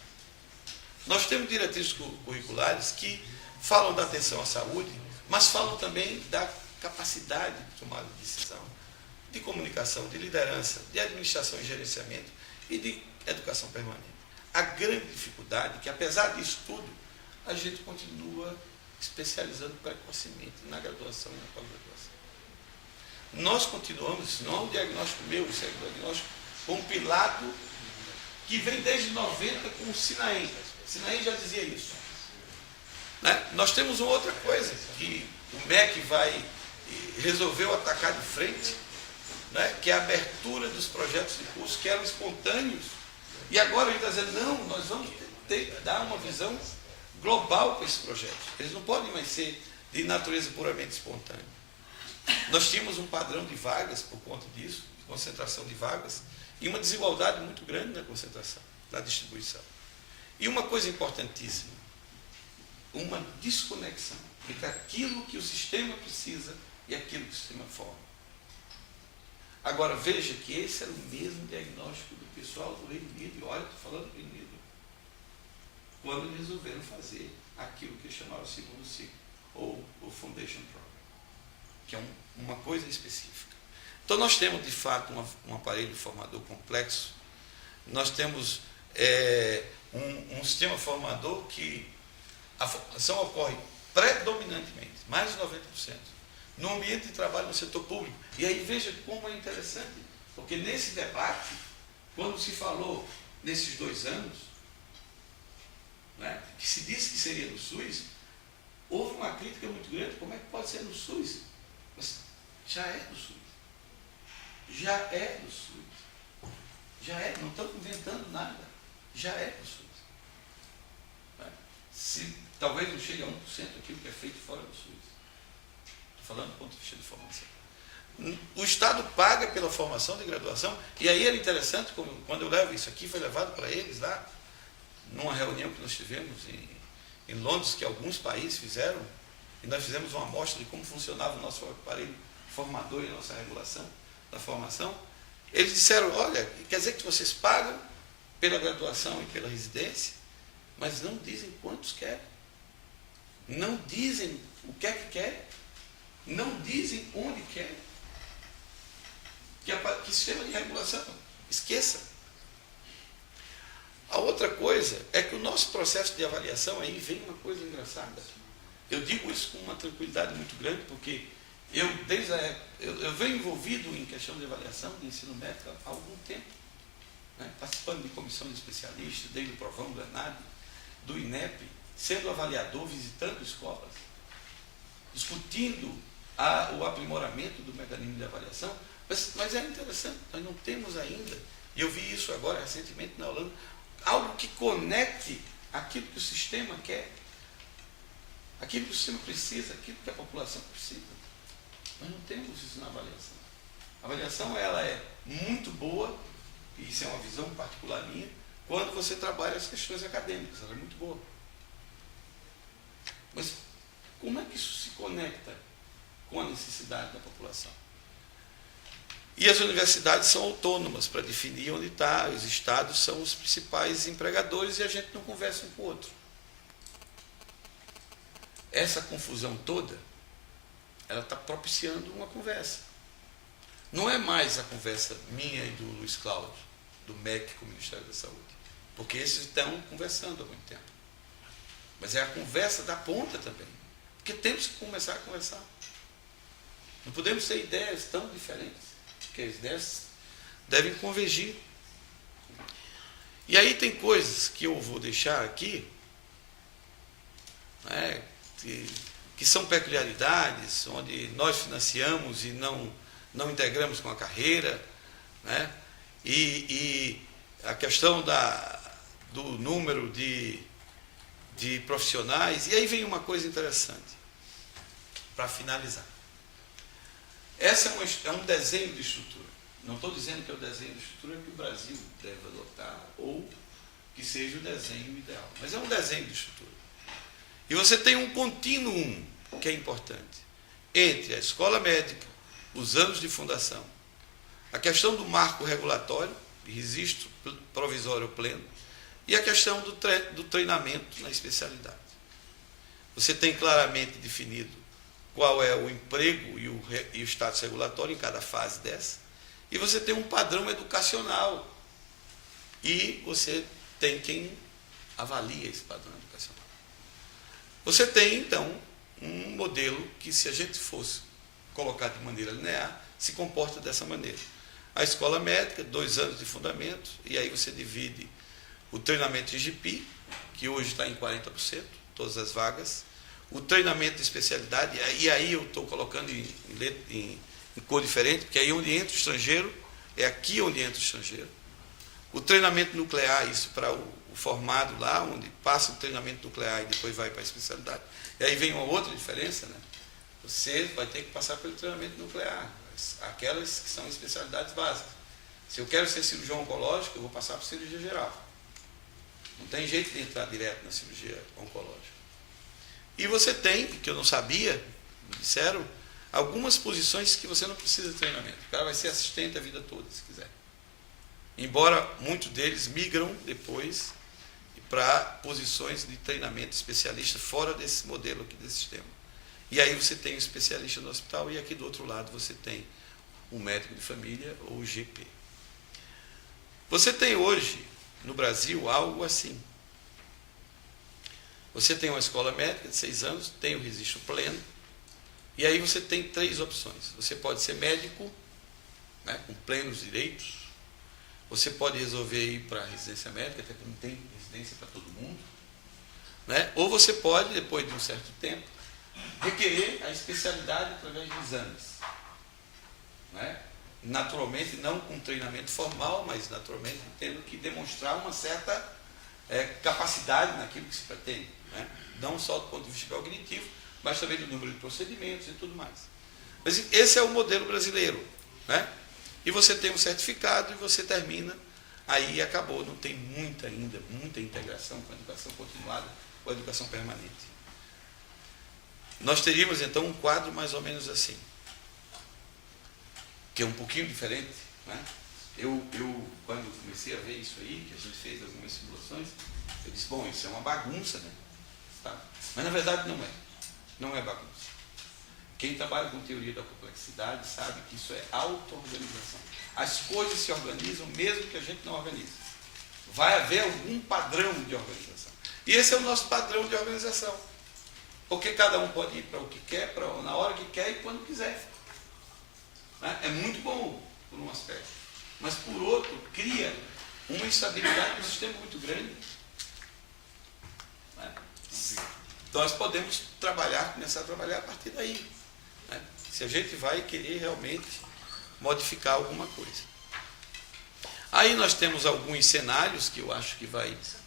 Nós temos diretrizes curriculares que falam da atenção à saúde, mas falam também da capacidade de tomada de decisão, de comunicação, de liderança, de administração e gerenciamento e de educação permanente. A grande dificuldade é que, apesar disso tudo, a gente continua especializando precocemente na graduação e na pós-graduação. Nós continuamos, não é um diagnóstico meu, isso é um diagnóstico compilado que vem desde 90 com o Sinaem. O Sinaem já dizia isso. Né? Nós temos uma outra coisa, que o MEC resolveu atacar de frente, né? Que é a abertura dos projetos de curso que eram espontâneos. E agora a gente está dizendo, não, nós vamos ter que dar uma visão global para esses projetos. Eles não podem mais ser de natureza puramente espontânea. Nós tínhamos um padrão de vagas por conta disso, de concentração de vagas, e uma desigualdade muito grande na concentração, na distribuição. E uma coisa importantíssima, uma desconexão entre aquilo que o sistema precisa e aquilo que o sistema forma. Agora, veja que esse era o mesmo diagnóstico do pessoal do Reino Unido, e olha, estou falando do Reino Unido, quando eles resolveram fazer aquilo que eles chamavam de segundo ciclo, ou o Foundation Program, que é uma coisa específica. Então, nós temos, de fato, um aparelho formador complexo, nós temos um sistema formador que a formação ocorre predominantemente, mais de 90%, no ambiente de trabalho no setor público. E aí veja como é interessante, porque nesse debate, quando se falou nesses 2 anos, né, que se disse que seria no SUS, houve uma crítica muito grande, como é que pode ser no SUS? Mas já é do SUS. Já é do SUS. Já é, não estamos inventando nada. Já é do SUS. Né? Talvez não chegue a 1% aquilo que é feito fora do SUS. falando do ponto de vista de formação. O Estado paga pela formação de graduação, e aí era interessante, quando eu levo isso aqui, foi levado para eles lá, numa reunião que nós tivemos em Londres, que alguns países fizeram, e nós fizemos uma amostra de como funcionava o nosso aparelho formador e a nossa regulação da formação. Eles disseram, olha, quer dizer que vocês pagam pela graduação e pela residência, mas não dizem quantos querem, não dizem o que é que querem, não dizem onde querem. Que sistema de regulação? Esqueça. A outra coisa é que o nosso processo de avaliação, aí vem uma coisa engraçada. Eu digo isso com uma tranquilidade muito grande, porque eu venho envolvido em questão de avaliação de ensino médico há algum tempo, né? Participando de comissão de especialistas, desde o Provão, do ENAD, do INEP, sendo avaliador, visitando escolas, discutindo o aprimoramento do mecanismo de avaliação, mas é interessante, nós não temos ainda, e eu vi isso agora recentemente na Holanda, algo que conecte aquilo que o sistema quer, aquilo que o sistema precisa, aquilo que a população precisa. Nós não temos isso na avaliação. A avaliação ela é muito boa, e isso é uma visão particular minha, quando você trabalha as questões acadêmicas, ela é muito boa. Mas como é que isso se conecta com a necessidade da população? E as universidades são autônomas para definir onde está, os estados são os principais empregadores e a gente não conversa um com o outro. Essa confusão toda, ela está propiciando uma conversa. Não é mais a conversa minha e do Luiz Cláudio, do MEC com o Ministério da Saúde, porque esses estão conversando há muito tempo. Mas é a conversa da ponta também, porque temos que começar a conversar. Não podemos ter ideias tão diferentes, porque as ideias devem convergir. E aí tem coisas que eu vou deixar aqui, né, que são peculiaridades, onde nós financiamos e não integramos com a carreira, né, e a questão do número de profissionais. E aí vem uma coisa interessante, para finalizar. Essa é um desenho de estrutura. Não estou dizendo que é o desenho de estrutura que o Brasil deve adotar ou que seja o desenho ideal, mas é um desenho de estrutura. E você tem um contínuo que é importante entre a escola médica, os anos de fundação, a questão do marco regulatório, registro provisório pleno, e a questão do treinamento na especialidade. Você tem claramente definido qual é o emprego e o status regulatório em cada fase dessa, e você tem um padrão educacional, e você tem quem avalia esse padrão educacional. Você tem, então, um modelo que, se a gente fosse colocar de maneira linear, se comporta dessa maneira. A escola médica, 2 anos de fundamento, e aí você divide o treinamento de IGP, que hoje está em 40%, todas as vagas, o treinamento de especialidade, e aí eu estou colocando em cor diferente, porque aí onde entra o estrangeiro, é aqui onde entra o estrangeiro. O treinamento nuclear, isso para o formado lá, onde passa o treinamento nuclear e depois vai para a especialidade. E aí vem uma outra diferença, né? Você vai ter que passar pelo treinamento nuclear, aquelas que são especialidades básicas. Se eu quero ser cirurgião oncológico, eu vou passar por cirurgia geral. Não tem jeito de entrar direto na cirurgia oncológica. E você tem, que eu não sabia, me disseram, algumas posições que você não precisa de treinamento. O cara vai ser assistente a vida toda, se quiser. Embora muitos deles migram depois para posições de treinamento especialista fora desse modelo aqui, desse sistema. E aí você tem o especialista no hospital e aqui do outro lado você tem o médico de família ou o GP. Você tem hoje, no Brasil, algo assim. Você tem uma escola médica de 6 anos, tem o registro pleno, e aí você tem 3 opções. Você pode ser médico, né, com plenos direitos, você pode resolver ir para a residência médica, até porque não tem residência para todo mundo, né, ou você pode, depois de um certo tempo, requerer a especialidade através de exames. Né? Naturalmente, não com treinamento formal, mas naturalmente tendo que demonstrar uma certa capacidade naquilo que se pretende. Né? Não só do ponto de vista cognitivo, mas também do número de procedimentos e tudo mais. Mas esse é o modelo brasileiro, né? E você tem um certificado e você termina, aí acabou, não tem muita integração com a educação continuada, com a educação permanente. Nós teríamos então um quadro mais ou menos assim, que é um pouquinho diferente, né? Eu quando comecei a ver isso aí, que a gente fez algumas simulações, eu disse, bom, isso é uma bagunça, né? Tá? Mas na verdade não é bagunça. Quem trabalha com teoria da complexidade sabe que isso é auto-organização. As coisas se organizam mesmo que a gente não organize. Vai haver algum padrão de organização. E esse é o nosso padrão de organização. Porque cada um pode ir para o que quer, na hora que quer e quando quiser. É muito bom, por um aspecto. Mas, por outro, cria uma instabilidade no sistema muito grande. Então, nós podemos começar a trabalhar a partir daí. Se a gente vai querer realmente modificar alguma coisa. Aí nós temos alguns cenários que eu acho que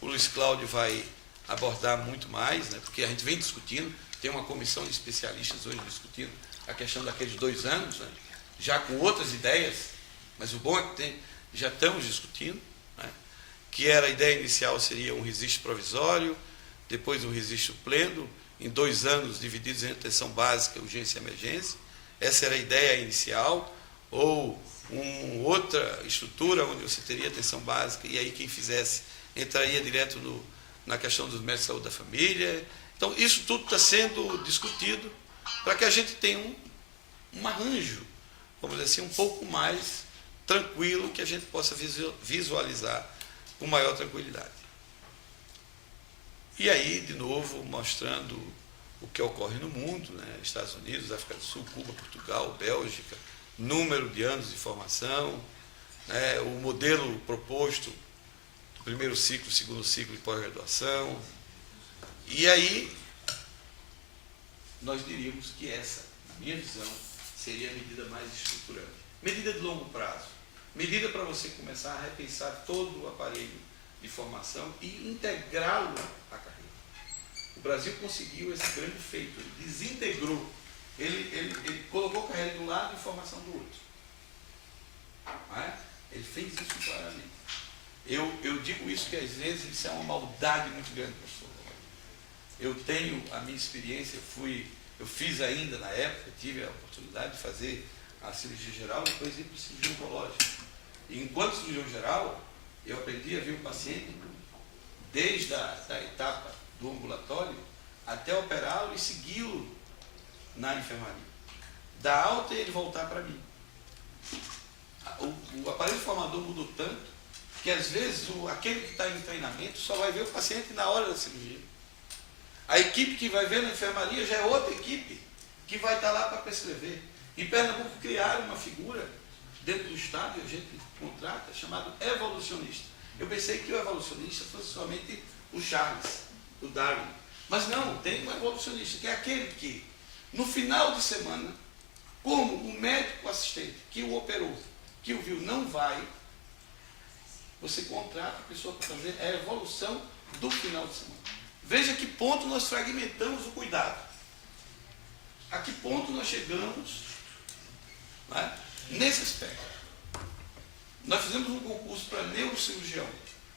o Luiz Cláudio vai abordar muito mais, né, porque a gente vem discutindo, tem uma comissão de especialistas hoje discutindo a questão daqueles 2 anos, né, já com outras ideias, mas o bom é que já estamos discutindo, né, que a ideia inicial seria um registro provisório, depois um registro pleno, em 2 anos divididos em atenção básica, urgência e emergência. Essa era a ideia inicial, ou outra estrutura onde você teria atenção básica, e aí quem fizesse entraria direto na questão dos médicos de saúde da família. Então, isso tudo está sendo discutido para que a gente tenha um arranjo, vamos dizer assim, um pouco mais tranquilo, que a gente possa visualizar com maior tranquilidade. E aí, de novo, mostrando o que ocorre no mundo, né? Estados Unidos, África do Sul, Cuba, Portugal, Bélgica, número de anos de formação, né? O modelo proposto do primeiro ciclo, segundo ciclo de pós-graduação. E aí, nós diríamos que essa, na minha visão, seria a medida mais estruturante. Medida de longo prazo. Medida para você começar a repensar todo o aparelho de formação e integrá-lo à carreira. O Brasil conseguiu esse grande feito, ele desintegrou, ele colocou carreira de um lado e formação do outro. Ele fez isso claramente. Eu digo isso que às vezes isso é uma maldade muito grande, professor. Eu tenho a minha experiência, eu fiz ainda na época, tive a oportunidade de fazer a cirurgia geral, depois ir para a cirurgia oncológica. E enquanto cirurgião geral, eu aprendi a ver o paciente desde a etapa do ambulatório até operá-lo e segui-lo na enfermaria. Da alta e ele voltar para mim. O aparelho formador mudou tanto que às vezes aquele que está em treinamento só vai ver o paciente na hora da cirurgia. A equipe que vai ver na enfermaria já é outra equipe que vai estar lá para prescrever. Em Pernambuco criaram uma figura dentro do Estado, e a gente contrata, chamado evolucionista. Eu pensei que o evolucionista fosse somente o Charles, o Darwin. Mas não, tem um evolucionista, que é aquele que, no final de semana, como o médico assistente que o operou, que o viu, não vai, você contrata a pessoa para fazer a evolução do final de semana. Veja que ponto nós fragmentamos o cuidado. A que ponto nós chegamos, né, nesse aspecto. Nós fizemos um concurso para neurocirurgião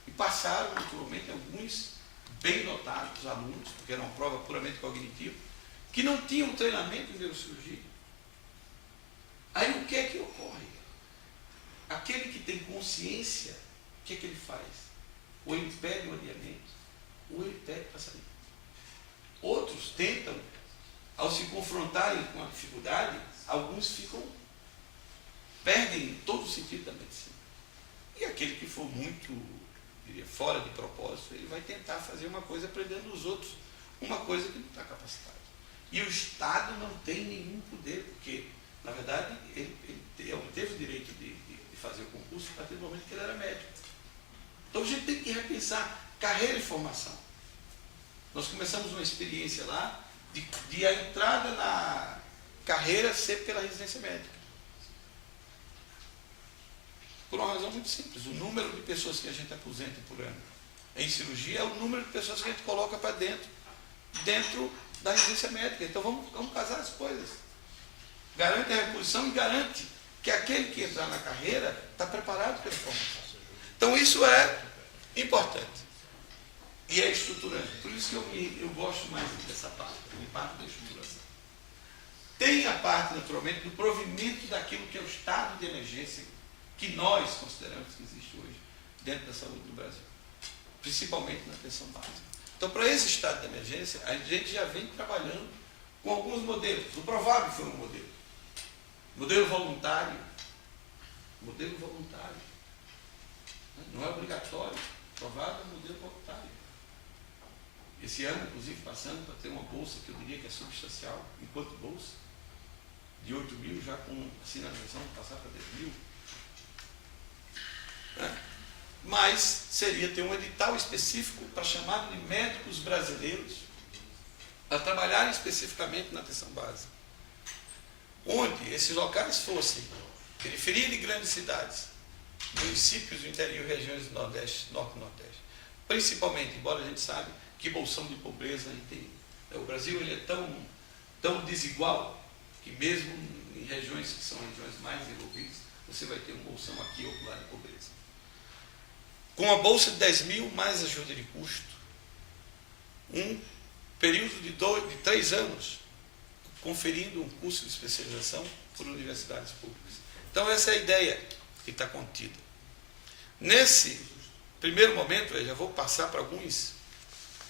e passaram, naturalmente, alguns bem notados alunos, porque era uma prova puramente cognitiva, que não tinham treinamento em neurocirurgia. Aí o que é que ocorre? Aquele que tem consciência, o que é que ele faz? Ou ele impede o adiamento, ou ele pede para sair. Outros tentam, ao se confrontarem com a dificuldade, alguns perdem todo o sentido da medicina. E aquele que for muito, diria, fora de propósito, ele vai tentar fazer uma coisa aprendendo dos outros, uma coisa que não está capacitado. E o Estado não tem nenhum poder, porque, na verdade, ele teve o direito de fazer o concurso a partir do momento que ele era médico. Então a gente tem que repensar carreira e formação. Nós começamos uma experiência lá de a entrada na carreira ser pela residência médica. Por uma razão muito simples. O número de pessoas que a gente aposenta por ano em cirurgia é o número de pessoas que a gente coloca para dentro da residência médica. Então vamos casar as coisas. garante a reposição e garante que aquele que entrar na carreira está preparado pela formação. Então, isso é importante e é estruturante. Por isso que eu gosto mais dessa parte, parte da estruturação. Tem a parte, naturalmente, do provimento daquilo que é o estado de emergência que nós consideramos que existe hoje dentro da saúde do Brasil, principalmente na atenção básica. Então, para esse estado de emergência, a gente já vem trabalhando com alguns modelos. O Provab foi um modelo. Modelo voluntário. Modelo voluntário. Não é obrigatório. Provab é um modelo voluntário. Esse ano, inclusive, passando para ter uma bolsa que eu diria que é substancial, enquanto bolsa, de 8 mil, já com a sinalização de passar para 10 mil. Mas seria ter um edital específico para chamada de médicos brasileiros a trabalharem especificamente na atenção básica, onde esses locais fossem periferia de grandes cidades, municípios do interior, regiões do Nordeste, Norte e Nordeste, principalmente, embora a gente saiba que bolsão de pobreza tem. O Brasil ele é tão desigual que mesmo em regiões que são regiões mais desenvolvidas, você vai ter um bolsão aqui ou lá de pobreza. Com a bolsa de 10 mil, mais ajuda de custo, um período de 3 anos, conferindo um curso de especialização por universidades públicas. Então, essa é a ideia que está contida. Nesse primeiro momento, eu já vou passar para alguns,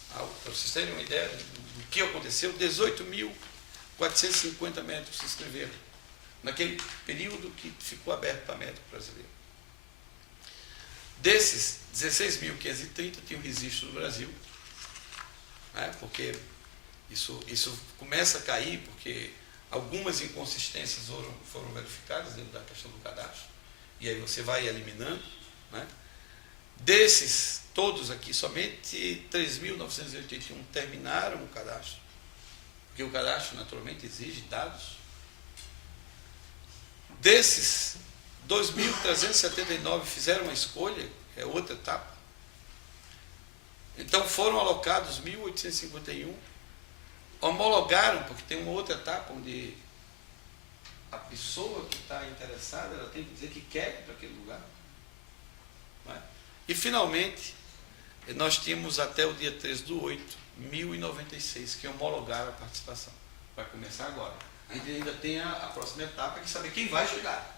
para vocês terem uma ideia do que aconteceu. 18.450 médicos se inscreveram, naquele período que ficou aberto para médico brasileiro. Desses, 16.530 tinham registro no Brasil, porque isso começa a cair, porque algumas inconsistências foram verificadas dentro da questão do cadastro, e aí você vai eliminando. Desses todos aqui, somente 3.981 terminaram o cadastro, porque o cadastro naturalmente exige dados. Desses, 2.379 fizeram uma escolha, é outra etapa. Então foram alocados 1.851, homologaram, porque tem uma outra etapa onde a pessoa que está interessada, ela tem que dizer que quer ir para aquele lugar. E finalmente, nós tínhamos até o dia 13/8, 1.096 que homologaram a participação. Vai começar agora. A gente ainda tem a próxima etapa, que é saber quem vai chegar.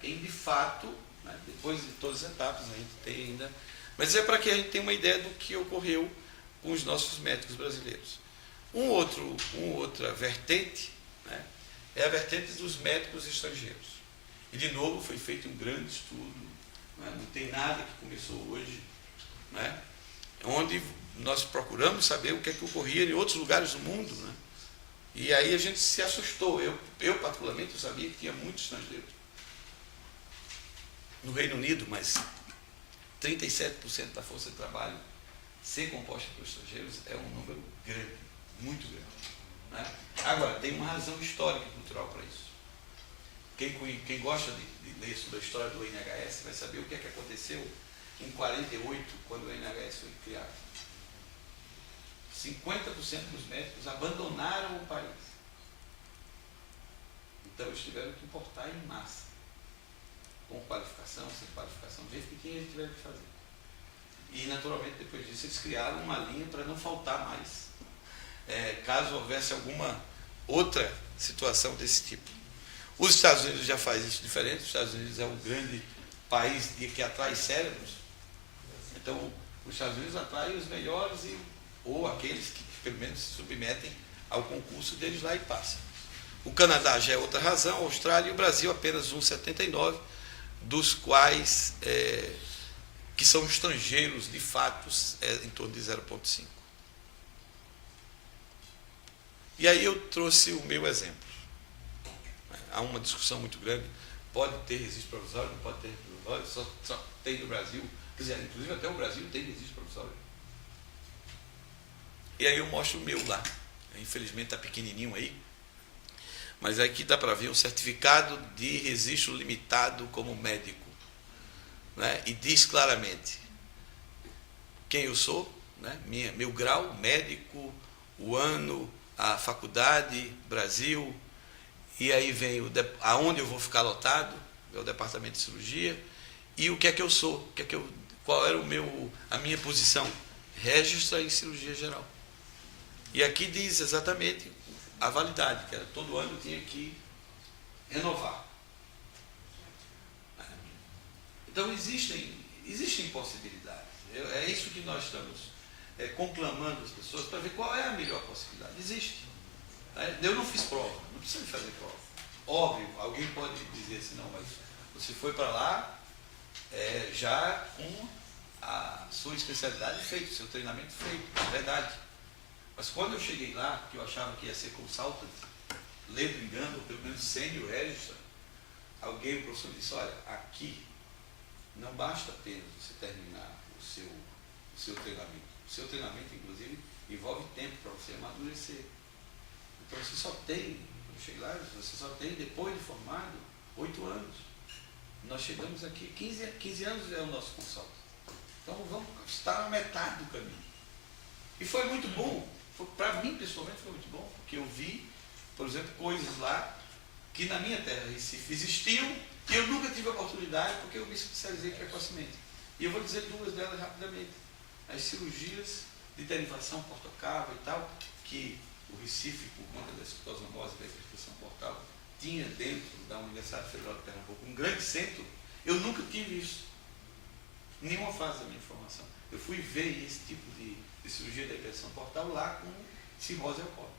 Quem de fato, depois de todas as etapas, a gente tem ainda. Mas é para que a gente tenha uma ideia do que ocorreu com os nossos médicos brasileiros. Outra vertente, é a vertente dos médicos estrangeiros. E, de novo, foi feito um grande estudo, não tem nada que começou hoje, onde nós procuramos saber o que é que ocorria em outros lugares do mundo. E aí a gente se assustou. Eu particularmente, eu sabia que tinha muitos estrangeiros no Reino Unido, mas 37% da força de trabalho ser composta por estrangeiros é um número grande, muito grande. Agora, tem uma razão histórica e cultural para isso. Quem gosta de ler sobre a história do INHS vai saber o que é que aconteceu em 48, quando o INHS foi criado. 50% dos médicos abandonaram o país. Então, eles tiveram que importar em massa, com qualificação, sem qualificação, do jeito que eles tiveram que fazer. E, naturalmente, depois disso, eles criaram uma linha para não faltar mais, caso houvesse alguma outra situação desse tipo. Os Estados Unidos já faz isso diferente. Os Estados Unidos é um grande país que atrai cérebros. Então, os Estados Unidos atraem os melhores ou aqueles que, pelo menos, se submetem ao concurso deles lá e passam. O Canadá já é outra razão, a Austrália e o Brasil apenas 1,79, dos quais que são estrangeiros, de fato, em torno de 0,5. E aí eu trouxe o meu exemplo. Há uma discussão muito grande, pode ter registro provisório, não pode ter registro provisório, só tem no Brasil, quer dizer, inclusive até o Brasil tem registro provisório. E aí eu mostro o meu lá, infelizmente está pequenininho aí, mas aqui dá para ver um certificado de registro limitado como médico, e diz claramente quem eu sou, meu grau, médico, o ano, a faculdade, Brasil, e aí vem aonde eu vou ficar lotado, é o departamento de cirurgia, e o que é que eu sou, qual era a minha posição, registra em cirurgia geral. E aqui diz exatamente a validade, que era todo ano eu tinha que renovar. Então existem possibilidades. É isso que nós estamos conclamando as pessoas para ver qual é a melhor possibilidade. Existe. Eu não fiz prova, não precisa fazer prova. Óbvio, alguém pode dizer assim, não, mas você foi para lá já com a sua especialidade feita, o seu treinamento feito, é verdade. Mas quando eu cheguei lá, que eu achava que ia ser consultant, lendo engano, ou pelo menos sênior register, o professor disse, olha, aqui não basta apenas você terminar o seu treinamento. O seu treinamento, inclusive, envolve tempo para você amadurecer. Então você só tem, quando eu cheguei lá, você só tem, depois de formado, 8 anos. Nós chegamos aqui, 15 anos é o nosso consultant. Então vamos estar na metade do caminho. E foi muito bom. Para mim, pessoalmente, foi muito bom, porque eu vi, por exemplo, coisas lá que na minha terra, Recife, existiam e eu nunca tive a oportunidade porque eu me especializei precocemente. E eu vou dizer 2 delas rapidamente. As cirurgias de derivação portocava e tal, que o Recife, por conta da esclerosnomose e da hipertensão portal, tinha dentro da Universidade Federal de Pernambuco um grande centro, eu nunca tive isso. Em nenhuma fase da minha formação. Eu fui ver esse tipo de cirurgia da hipertensão portal lá com cirrose alcoólica.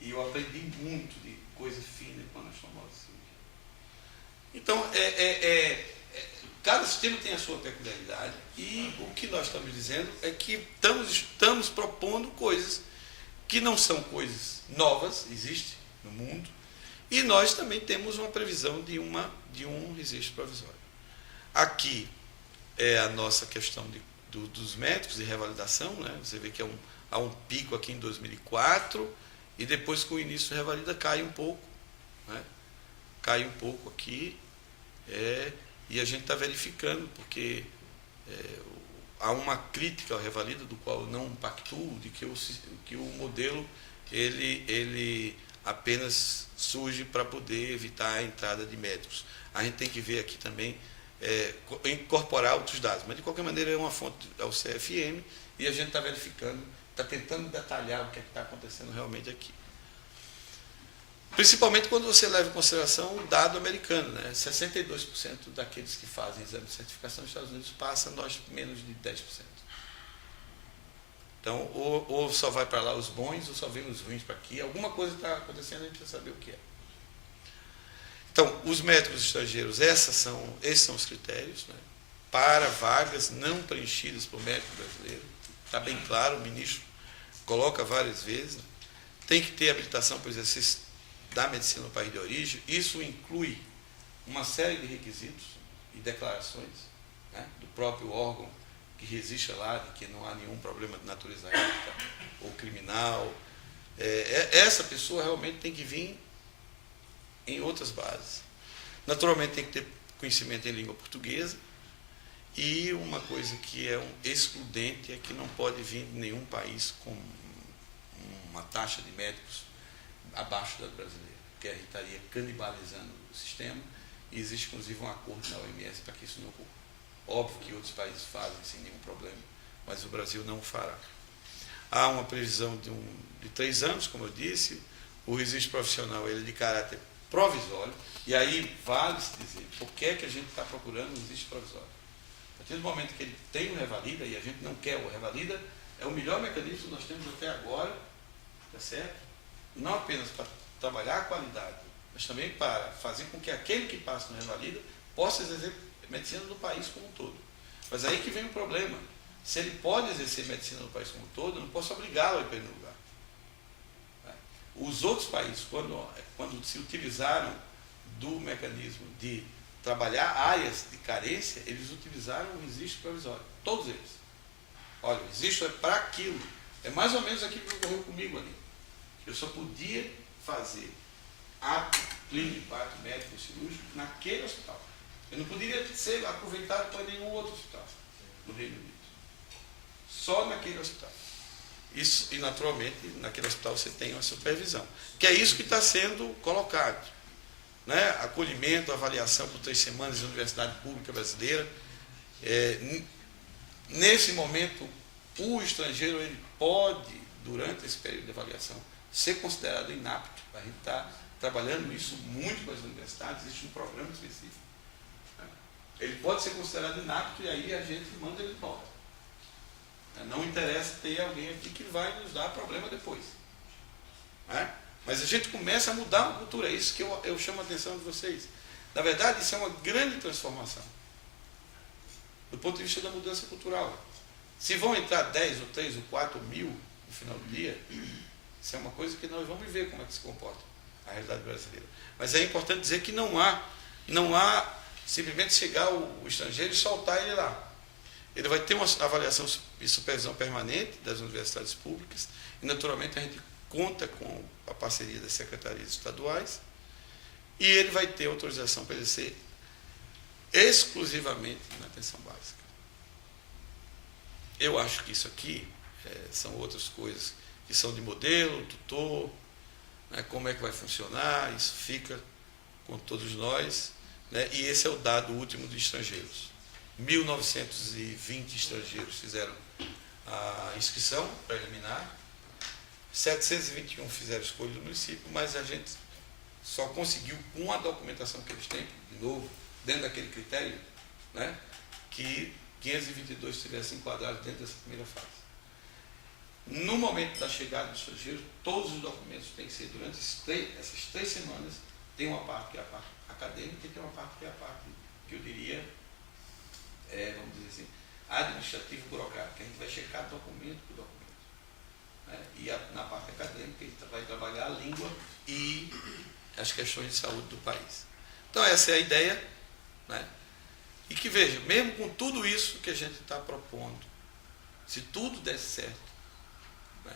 E eu aprendi muito de coisa fina com a anastomose. Então, cada sistema tem a sua peculiaridade e o que nós estamos dizendo é que estamos propondo coisas que não são coisas novas, existe no mundo, e nós também temos uma previsão de um registro provisório. Aqui é a nossa questão dos médicos de revalidação, né? Você vê que há um pico aqui em 2004 e depois com o início da revalida cai um pouco, né? Cai um pouco aqui, e a gente está verificando, porque há uma crítica ao revalida, do qual eu não pactuo, de que o modelo ele apenas surge para poder evitar a entrada de médicos. A gente tem que ver aqui também, incorporar outros dados, mas de qualquer maneira é uma fonte ao CFM e a gente está verificando, está tentando detalhar o que está acontecendo realmente aqui. Principalmente quando você leva em consideração o dado americano, né? 62% daqueles que fazem exame de certificação nos Estados Unidos passa, nós menos de 10%. Então, ou só vai para lá os bons, ou só vem os ruins para aqui. Alguma coisa está acontecendo, a gente precisa saber o que é. Então, os médicos estrangeiros, esses são os critérios, né? Para vagas não preenchidas por médico brasileiro. Está bem claro, o ministro coloca várias vezes, né? Tem que ter habilitação para o exercício da medicina no país de origem. Isso inclui uma série de requisitos e declarações, né, do próprio órgão que registra lá de que não há nenhum problema de natureza ética ou criminal. Essa pessoa realmente tem que vir em outras bases. Naturalmente tem que ter conhecimento em língua portuguesa, e uma coisa que é excludente é que não pode vir de nenhum país com uma taxa de médicos abaixo da brasileira, porque a gente estaria canibalizando o sistema, e existe inclusive um acordo na OMS para que isso não ocorra. Óbvio que outros países fazem sem nenhum problema, mas o Brasil não fará. Há uma previsão de 3 anos, como eu disse. O registro profissional ele é de caráter provisório, e aí vale-se dizer por que a gente está procurando um registro provisório. A partir do momento que ele tem o revalida, e a gente não quer o revalida, é o melhor mecanismo que nós temos até agora, tá certo? Não apenas para trabalhar a qualidade, mas também para fazer com que aquele que passa no revalida possa exercer medicina no país como um todo. Mas aí que vem o problema. Se ele pode exercer medicina no país como um todo, eu não posso obrigá-lo a ir para ele lugar. Os outros países, quando se utilizaram do mecanismo de trabalhar áreas de carência, eles utilizaram o registro provisório. Todos eles. Olha, o registro é para aquilo. É mais ou menos aquilo que ocorreu comigo ali. Eu só podia fazer ato clínico, ato médico cirúrgico naquele hospital. Eu não poderia ser aproveitado para nenhum outro hospital no Reino Unido. Só naquele hospital. Isso, e naturalmente, naquele hospital você tem uma supervisão. Que é isso que está sendo colocado. Né? Acolhimento, avaliação por 3 semanas em Universidade Pública Brasileira. Nesse momento, o estrangeiro ele pode, durante esse período de avaliação, ser considerado inapto. A gente está trabalhando isso muito com as universidades, existe um programa específico. Né? Ele pode ser considerado inapto e aí a gente manda ele embora. Não interessa ter alguém aqui que vai nos dar problema depois. Né? Mas a gente começa a mudar a cultura, é isso que eu chamo a atenção de vocês. Na verdade, isso é uma grande transformação, do ponto de vista da mudança cultural. Se vão entrar 10 ou 3 ou 4 mil no final do dia, isso é uma coisa que nós vamos ver como é que se comporta a realidade brasileira. Mas é importante dizer que não há simplesmente chegar o estrangeiro e soltar ele lá. Ele vai ter uma avaliação e supervisão permanente das universidades públicas e, naturalmente, a gente conta com a parceria das secretarias estaduais e ele vai ter autorização para exercer exclusivamente na atenção básica. Eu acho que isso aqui são outras coisas que são de modelo, tutor, né, como é que vai funcionar, isso fica com todos nós, né, e esse é o dado último de estrangeiros. 1.920 estrangeiros fizeram a inscrição preliminar, 721 fizeram escolha do município, mas a gente só conseguiu, com a documentação que eles têm, de novo, dentro daquele critério, né, que 522 tivessem enquadrado dentro dessa primeira fase. No momento da chegada do estrangeiro, todos os documentos têm que ser, durante essas 3 semanas, tem uma parte que é a parte acadêmica e tem uma parte que é a parte, que eu diria, vamos dizer assim, administrativo burocrático. A gente vai checar documento por documento. Né? E na parte acadêmica, a gente vai trabalhar a língua e as questões de saúde do país. Então, essa é a ideia. Né? E que veja, mesmo com tudo isso que a gente está propondo, se tudo der certo, né?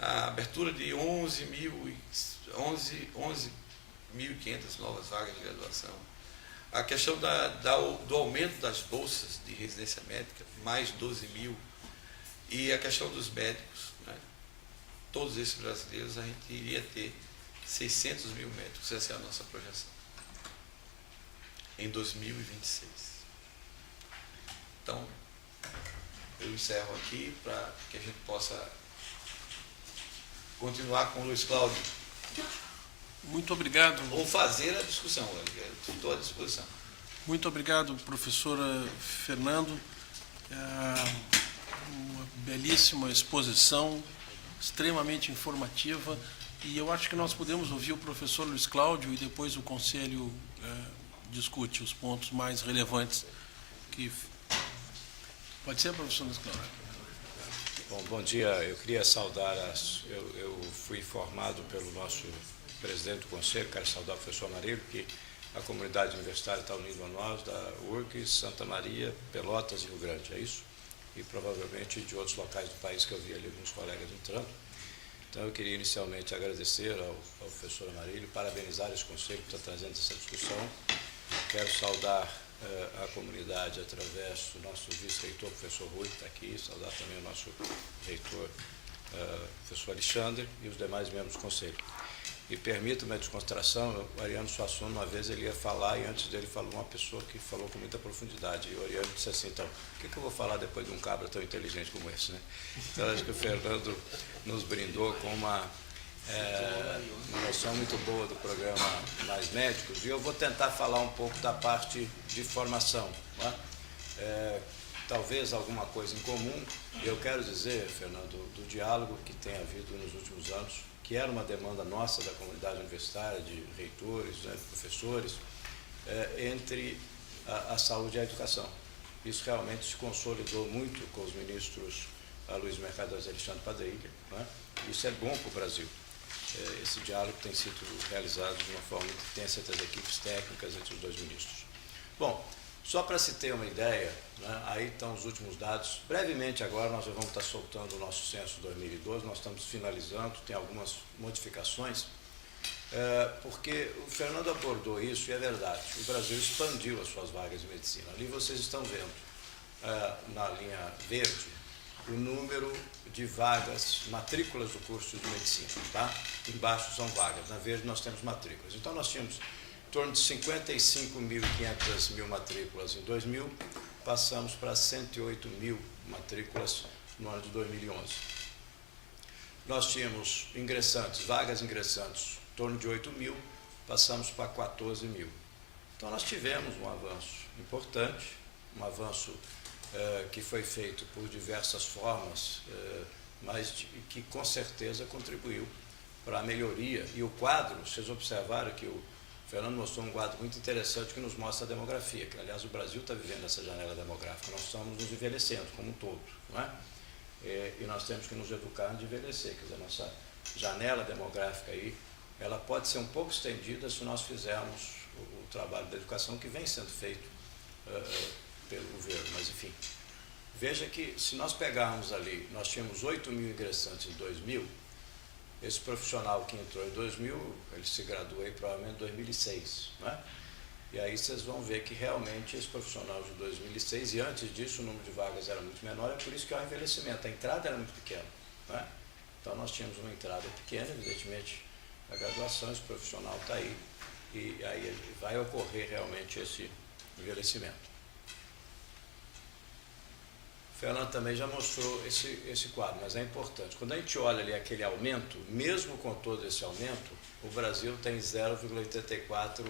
A abertura de 11.500 novas vagas de graduação, a questão do aumento das bolsas de residência médica, mais 12 mil, e a questão dos médicos, né? Todos esses brasileiros, a gente iria ter 600 mil médicos, essa é a nossa projeção, em 2026. Então, eu encerro aqui para que a gente possa continuar com o Luiz Cláudio. Muito obrigado. Ou fazer a discussão, estou à disposição. Muito obrigado, professora Fernando. Uma belíssima exposição, extremamente informativa, e eu acho que nós podemos ouvir o professor Luiz Cláudio e depois o conselho discute os pontos mais relevantes. Pode ser, professor Luiz Cláudio? Bom dia. Eu queria saudar, eu fui informado pelo nosso presidente do Conselho, quero saudar o professor Amarillo, que a comunidade universitária está unindo a nós, da URGS, Santa Maria, Pelotas e Rio Grande, é isso? E provavelmente de outros locais do país que eu vi ali alguns colegas entrando. Então eu queria inicialmente agradecer ao professor Amarillo, parabenizar esse Conselho que está trazendo essa discussão. Quero saudar a comunidade através do nosso vice-reitor, professor Rui, que está aqui, saudar também o nosso reitor, professor Alexandre, e os demais membros do Conselho. E permita-me a descontração, o Ariano Suassuna, uma vez ele ia falar, e antes dele falou uma pessoa que falou com muita profundidade, e o Ariano disse assim, então, o que eu vou falar depois de um cabra tão inteligente como esse, né? Então, acho que o Fernando nos brindou com uma noção muito boa do programa Mais Médicos, e eu vou tentar falar um pouco da parte de formação, né? Talvez alguma coisa em comum, e eu quero dizer, Fernando, do diálogo que tem havido nos últimos anos, que era uma demanda nossa da comunidade universitária, de reitores, né, de professores, entre a saúde e a educação. Isso realmente se consolidou muito com os ministros Luiz Mercadante e Alexandre Padrilha, né? Isso é bom para o Brasil. Esse diálogo tem sido realizado de uma forma muito intensa entre as equipes técnicas, entre os dois ministros. Bom, só para se ter uma ideia, né, aí estão os últimos dados. Brevemente agora nós vamos estar soltando o nosso censo 2012, nós estamos finalizando, tem algumas modificações, porque o Fernando abordou isso e é verdade, o Brasil expandiu as suas vagas de medicina. Ali vocês estão vendo, na linha verde, o número de vagas, matrículas do curso de medicina, tá? Embaixo são vagas, na verde nós temos matrículas. Então nós tínhamos em torno de 55.500 matrículas em 2000, passamos para 108.000 matrículas no ano de 2011. Nós tínhamos ingressantes, vagas ingressantes, em torno de 8.000, passamos para 14.000. Então nós tivemos um avanço importante, um avanço que foi feito por diversas formas, mas que com certeza contribuiu para a melhoria. E o quadro, vocês observaram que o Fernando mostrou um quadro muito interessante que nos mostra a demografia, que aliás o Brasil está vivendo essa janela demográfica, nós estamos nos envelhecendo como um todo, não é? E nós temos que nos educar de envelhecer, quer dizer, a nossa janela demográfica aí, ela pode ser um pouco estendida se nós fizermos o trabalho da educação que vem sendo feito pelo governo, mas enfim. Veja que se nós pegarmos ali, nós tínhamos 8.000 ingressantes em 2000, esse profissional que entrou em 2000, ele se graduou aí provavelmente em 2006, né? E aí vocês vão ver que realmente esse profissional de 2006, e antes disso o número de vagas era muito menor, é por isso que há o envelhecimento, a entrada era muito pequena, né? Então nós tínhamos uma entrada pequena, evidentemente a graduação, esse profissional está aí, e aí vai ocorrer realmente esse envelhecimento. O Fernando também já mostrou esse quadro, mas é importante. Quando a gente olha ali aquele aumento, mesmo com todo esse aumento, o Brasil tem 0,84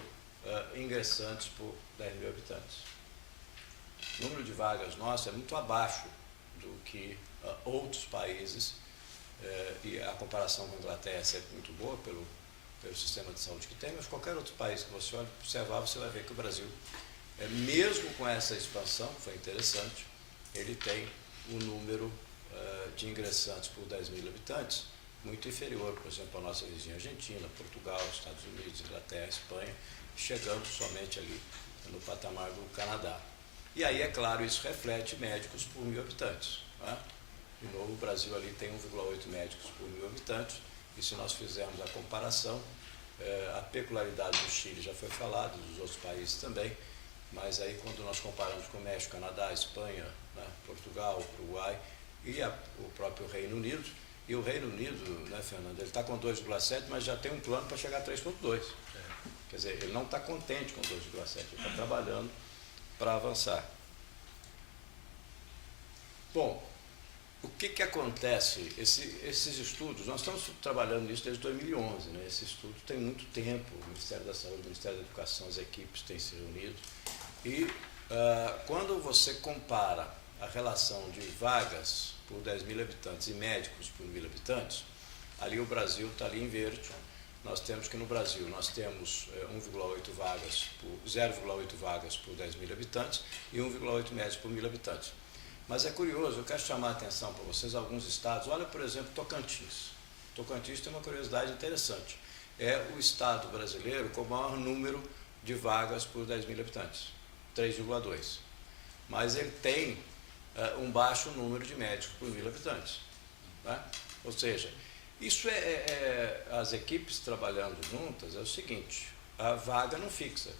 ingressantes por 10.000 habitantes. O número de vagas nosso é muito abaixo do que outros países, e a comparação com a Inglaterra é sempre muito boa pelo sistema de saúde que tem, mas qualquer outro país que você observar, você vai ver que o Brasil, mesmo com essa expansão, que foi interessante, ele tem um número de ingressantes por 10.000 habitantes muito inferior, por exemplo, à nossa vizinha Argentina, Portugal, Estados Unidos, Inglaterra, Espanha, chegando somente ali no patamar do Canadá. E aí, é claro, isso reflete médicos por 1.000 habitantes, né? De novo, o Brasil ali tem 1,8 médicos por 1.000 habitantes, e se nós fizermos a comparação, a peculiaridade do Chile já foi falado, dos outros países também, mas aí quando nós comparamos com o México, Canadá, Espanha, né, Portugal, Uruguai e o próprio Reino Unido, e o Reino Unido, né, Fernando, ele está com 2,7, mas já tem um plano para chegar a 3,2. Quer dizer, ele não está contente com 2,7, ele está trabalhando para avançar. Bom, o que acontece? Esses estudos, nós estamos trabalhando nisso desde 2011, né? Esse estudo tem muito tempo, o Ministério da Saúde, o Ministério da Educação, as equipes têm se reunido, e quando você compara a relação de vagas por 10.000 habitantes e médicos por 1.000 habitantes, ali o Brasil está ali em verde. Nós temos que no Brasil nós temos 0,8 vagas por 10.000 habitantes e 1,8 médicos por 1.000 habitantes. Mas é curioso, eu quero chamar a atenção para vocês alguns estados. Olha, por exemplo, Tocantins. Tocantins tem uma curiosidade interessante. É o estado brasileiro com o maior número de vagas por 10.000 habitantes, 3,2. Mas ele tem um baixo número de médicos por 1.000 habitantes, né? Ou seja, isso as equipes trabalhando juntas é o seguinte: a vaga não fixa,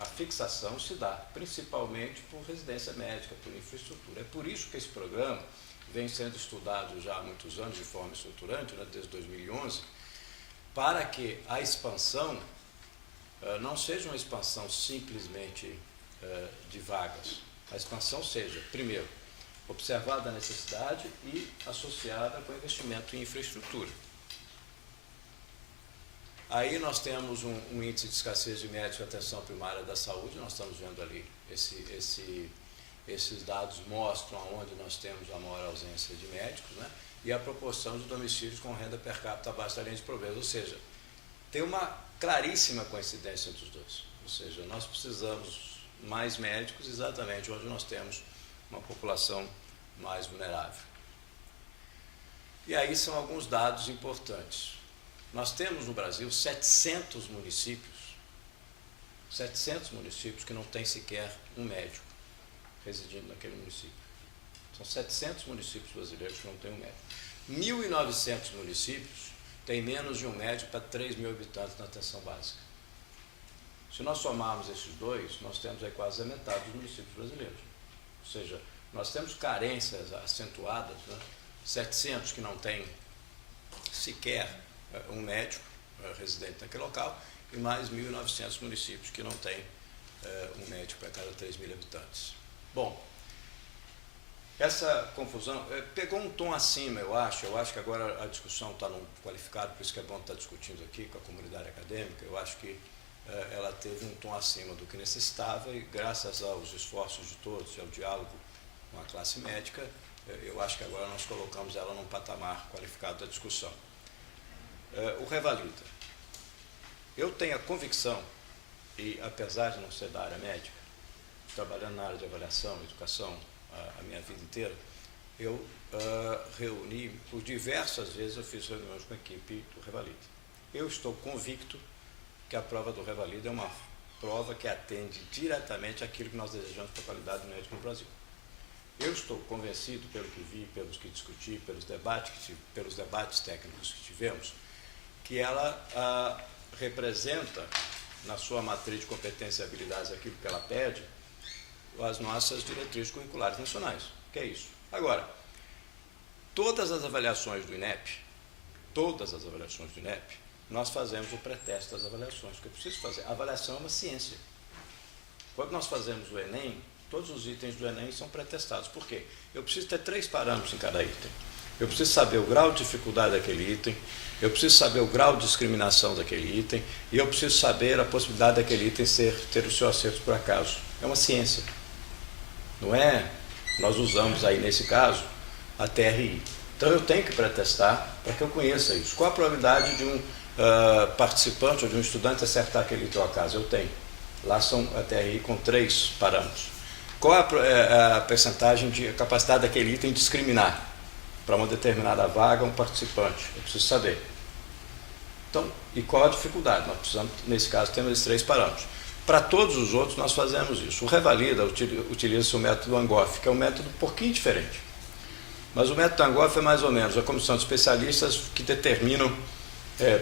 a fixação se dá principalmente por residência médica, por infraestrutura. É por isso que esse programa vem sendo estudado já há muitos anos de forma estruturante, né, desde 2011, para que a expansão não seja uma expansão simplesmente de vagas. A expansão seja, primeiro, observada a necessidade e associada com investimento em infraestrutura. Aí nós temos um índice de escassez de médicos e atenção primária da saúde, nós estamos vendo ali, esses dados mostram onde nós temos a maior ausência de médicos, né? E a proporção de domicílios com renda per capita abaixo da linha de pobreza, ou seja, tem uma claríssima coincidência entre os dois, ou seja, nós precisamos mais médicos exatamente onde nós temos uma população mais vulnerável. E aí são alguns dados importantes. Nós temos no Brasil 700 municípios que não têm sequer um médico residindo naquele município. São 700 municípios brasileiros que não têm um médico. 1.900 municípios têm menos de um médico para 3.000 habitantes na atenção básica. Se nós somarmos esses dois, nós temos aí quase a metade dos municípios brasileiros. Ou seja, Nós temos carências acentuadas, né? 700 que não tem sequer um médico residente naquele local, e mais 1.900 municípios que não têm um médico para cada 3.000 habitantes. Bom, essa confusão pegou um tom acima, eu acho que agora a discussão está num qualificado, por isso que é bom estar discutindo aqui com a comunidade acadêmica. Eu acho que ela teve um tom acima do que necessitava, e graças aos esforços de todos e ao diálogo com a classe médica, eu acho que agora nós colocamos ela num patamar qualificado da discussão. O Revalida. Eu tenho a convicção, e apesar de não ser da área médica, trabalhando na área de avaliação, educação, a minha vida inteira, eu reuni, por diversas vezes eu fiz reuniões com a equipe do Revalida. Eu estou convicto que a prova do Revalida é uma prova que atende diretamente àquilo que nós desejamos para a qualidade médica no Brasil. Eu estou convencido, pelo que vi, pelos que discuti, pelos debates técnicos que tivemos, que ela representa, na sua matriz de competência e habilidades, aquilo que ela pede, as nossas diretrizes curriculares nacionais. Que é isso? Agora, todas as avaliações do INEP, nós fazemos o pré-teste das avaliações, que eu preciso fazer. A avaliação é uma ciência. Quando nós fazemos o Enem, todos os itens do Enem são pré-testados. Por quê? Eu preciso ter 3 parâmetros em cada item. Eu preciso saber o grau de dificuldade daquele item, eu preciso saber o grau de discriminação daquele item, e eu preciso saber a possibilidade daquele item ter o seu acerto por acaso. É uma ciência. Não é? Nós usamos aí, nesse caso, a TRI. Então, eu tenho que pré-testar para que eu conheça isso. Qual a probabilidade de um participante ou de um estudante acertar aquele item ao acaso? Eu tenho. Lá são a TRI com 3 parâmetros. Qual a percentagem de capacidade daquele item de discriminar para uma determinada vaga um participante? Eu preciso saber. Então, e qual a dificuldade? Nós precisamos, nesse caso, temos esses 3 parâmetros. Para todos os outros, nós fazemos isso. O Revalida utiliza o método Angoff, que é um método um pouquinho diferente. Mas o método Angoff é mais ou menos a comissão de especialistas que determinam,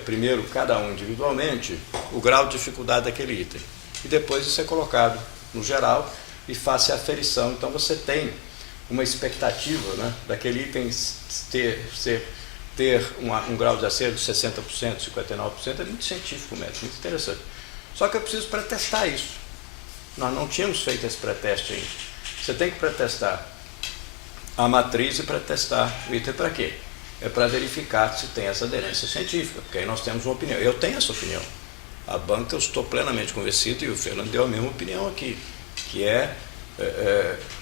primeiro, cada um individualmente, o grau de dificuldade daquele item. E depois isso é colocado no geral e faz a aferição. Então, você tem uma expectativa, né, daquele item ter um grau de acerto de 60%, 59%, é muito científico o método, muito interessante. Só que eu preciso pré-testar isso. Nós não tínhamos feito esse pré-teste ainda. Você tem que pré-testar a matriz e pré-testar o item para quê? É para verificar se tem essa aderência científica, porque aí nós temos uma opinião. Eu tenho essa opinião. A banca, eu estou plenamente convencido, e o Fernando deu a mesma opinião aqui, que é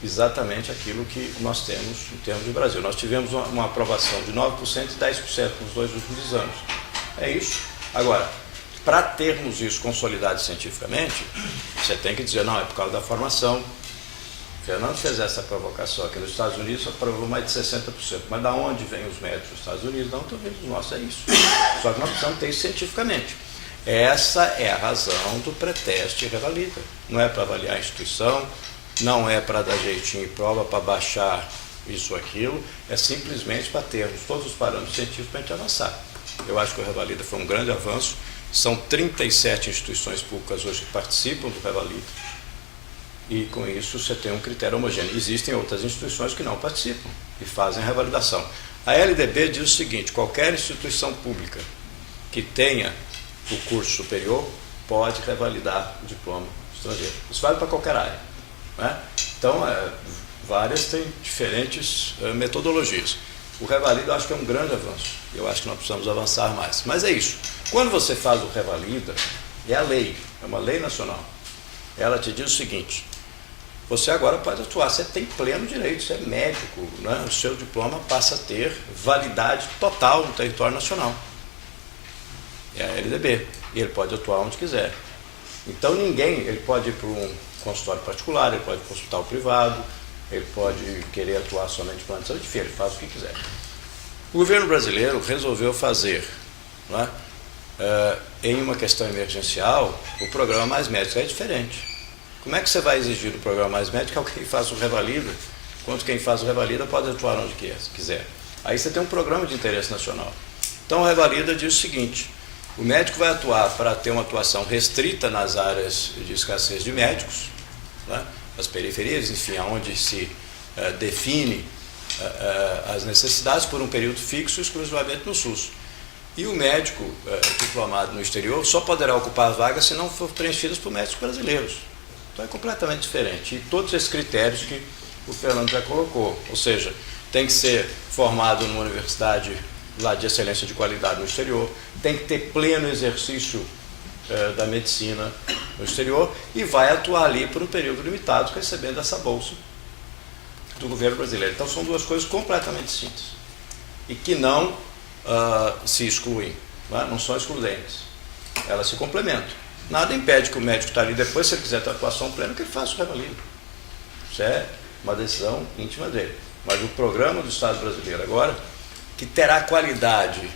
exatamente aquilo que nós temos em termos de Brasil. Nós tivemos uma aprovação de 9% e 10% nos 2 últimos anos. É isso. Agora, para termos isso consolidado cientificamente, você tem que dizer, não, é por causa da formação. O Fernando fez essa provocação aqui nos Estados Unidos, aprovou mais de 60%. Mas da onde vêm os médicos dos Estados Unidos? Não, estou vendo, nossa, é isso. Só que nós precisamos ter isso cientificamente. Essa é a razão do pré-teste Revalida. Não é para avaliar a instituição, não é para dar jeitinho em prova, para baixar isso ou aquilo, é simplesmente para termos todos os parâmetros científicos para a gente avançar. Eu acho que o Revalida foi um grande avanço. São 37 instituições públicas hoje que participam do Revalida, e com isso você tem um critério homogêneo. Existem outras instituições que não participam e fazem a revalidação. A LDB diz o seguinte: qualquer instituição pública que tenha o curso superior pode revalidar o diploma estrangeiro. Isso vale para qualquer área, né? Então, várias têm diferentes metodologias. O Revalida eu acho que é um grande avanço. Eu acho que nós precisamos avançar mais. Mas é isso. Quando você faz o Revalida, é a lei, é uma lei nacional. Ela te diz o seguinte: você agora pode atuar, você tem pleno direito, você é médico, né? O seu diploma passa a ter validade total no território nacional. É a LDB. E ele pode atuar onde quiser. Então ele pode ir para um consultório particular, ele pode ir para um hospital privado, ele pode querer atuar somente no plano de saúde, ele faz o que quiser. O governo brasileiro resolveu fazer, não é? Em uma questão emergencial, o programa Mais Médico é diferente. Como é que você vai exigir do programa Mais Médico alguém faça o Revalida, enquanto quem faz o Revalida pode atuar onde quiser? Aí você tem um programa de interesse nacional. Então o Revalida diz o seguinte: o médico vai atuar para ter uma atuação restrita nas áreas de escassez de médicos, né? As periferias, enfim, onde se define as necessidades por um período fixo exclusivamente no SUS. E o médico diplomado no exterior só poderá ocupar as vagas se não for preenchidas por médicos brasileiros. Então é completamente diferente. E todos esses critérios que o Fernando já colocou, ou seja, tem que ser formado numa universidade lá de excelência de qualidade no exterior, tem que ter pleno exercício da medicina no exterior e vai atuar ali por um período limitado recebendo essa bolsa do governo brasileiro. Então são duas coisas completamente distintas e que não se excluem, não são excludentes, elas se complementam. Nada impede que o médico está ali depois, se ele quiser ter atuação plena, que ele faça o revalida. Isso é uma decisão íntima dele. Mas o programa do Estado brasileiro agora, que terá qualidade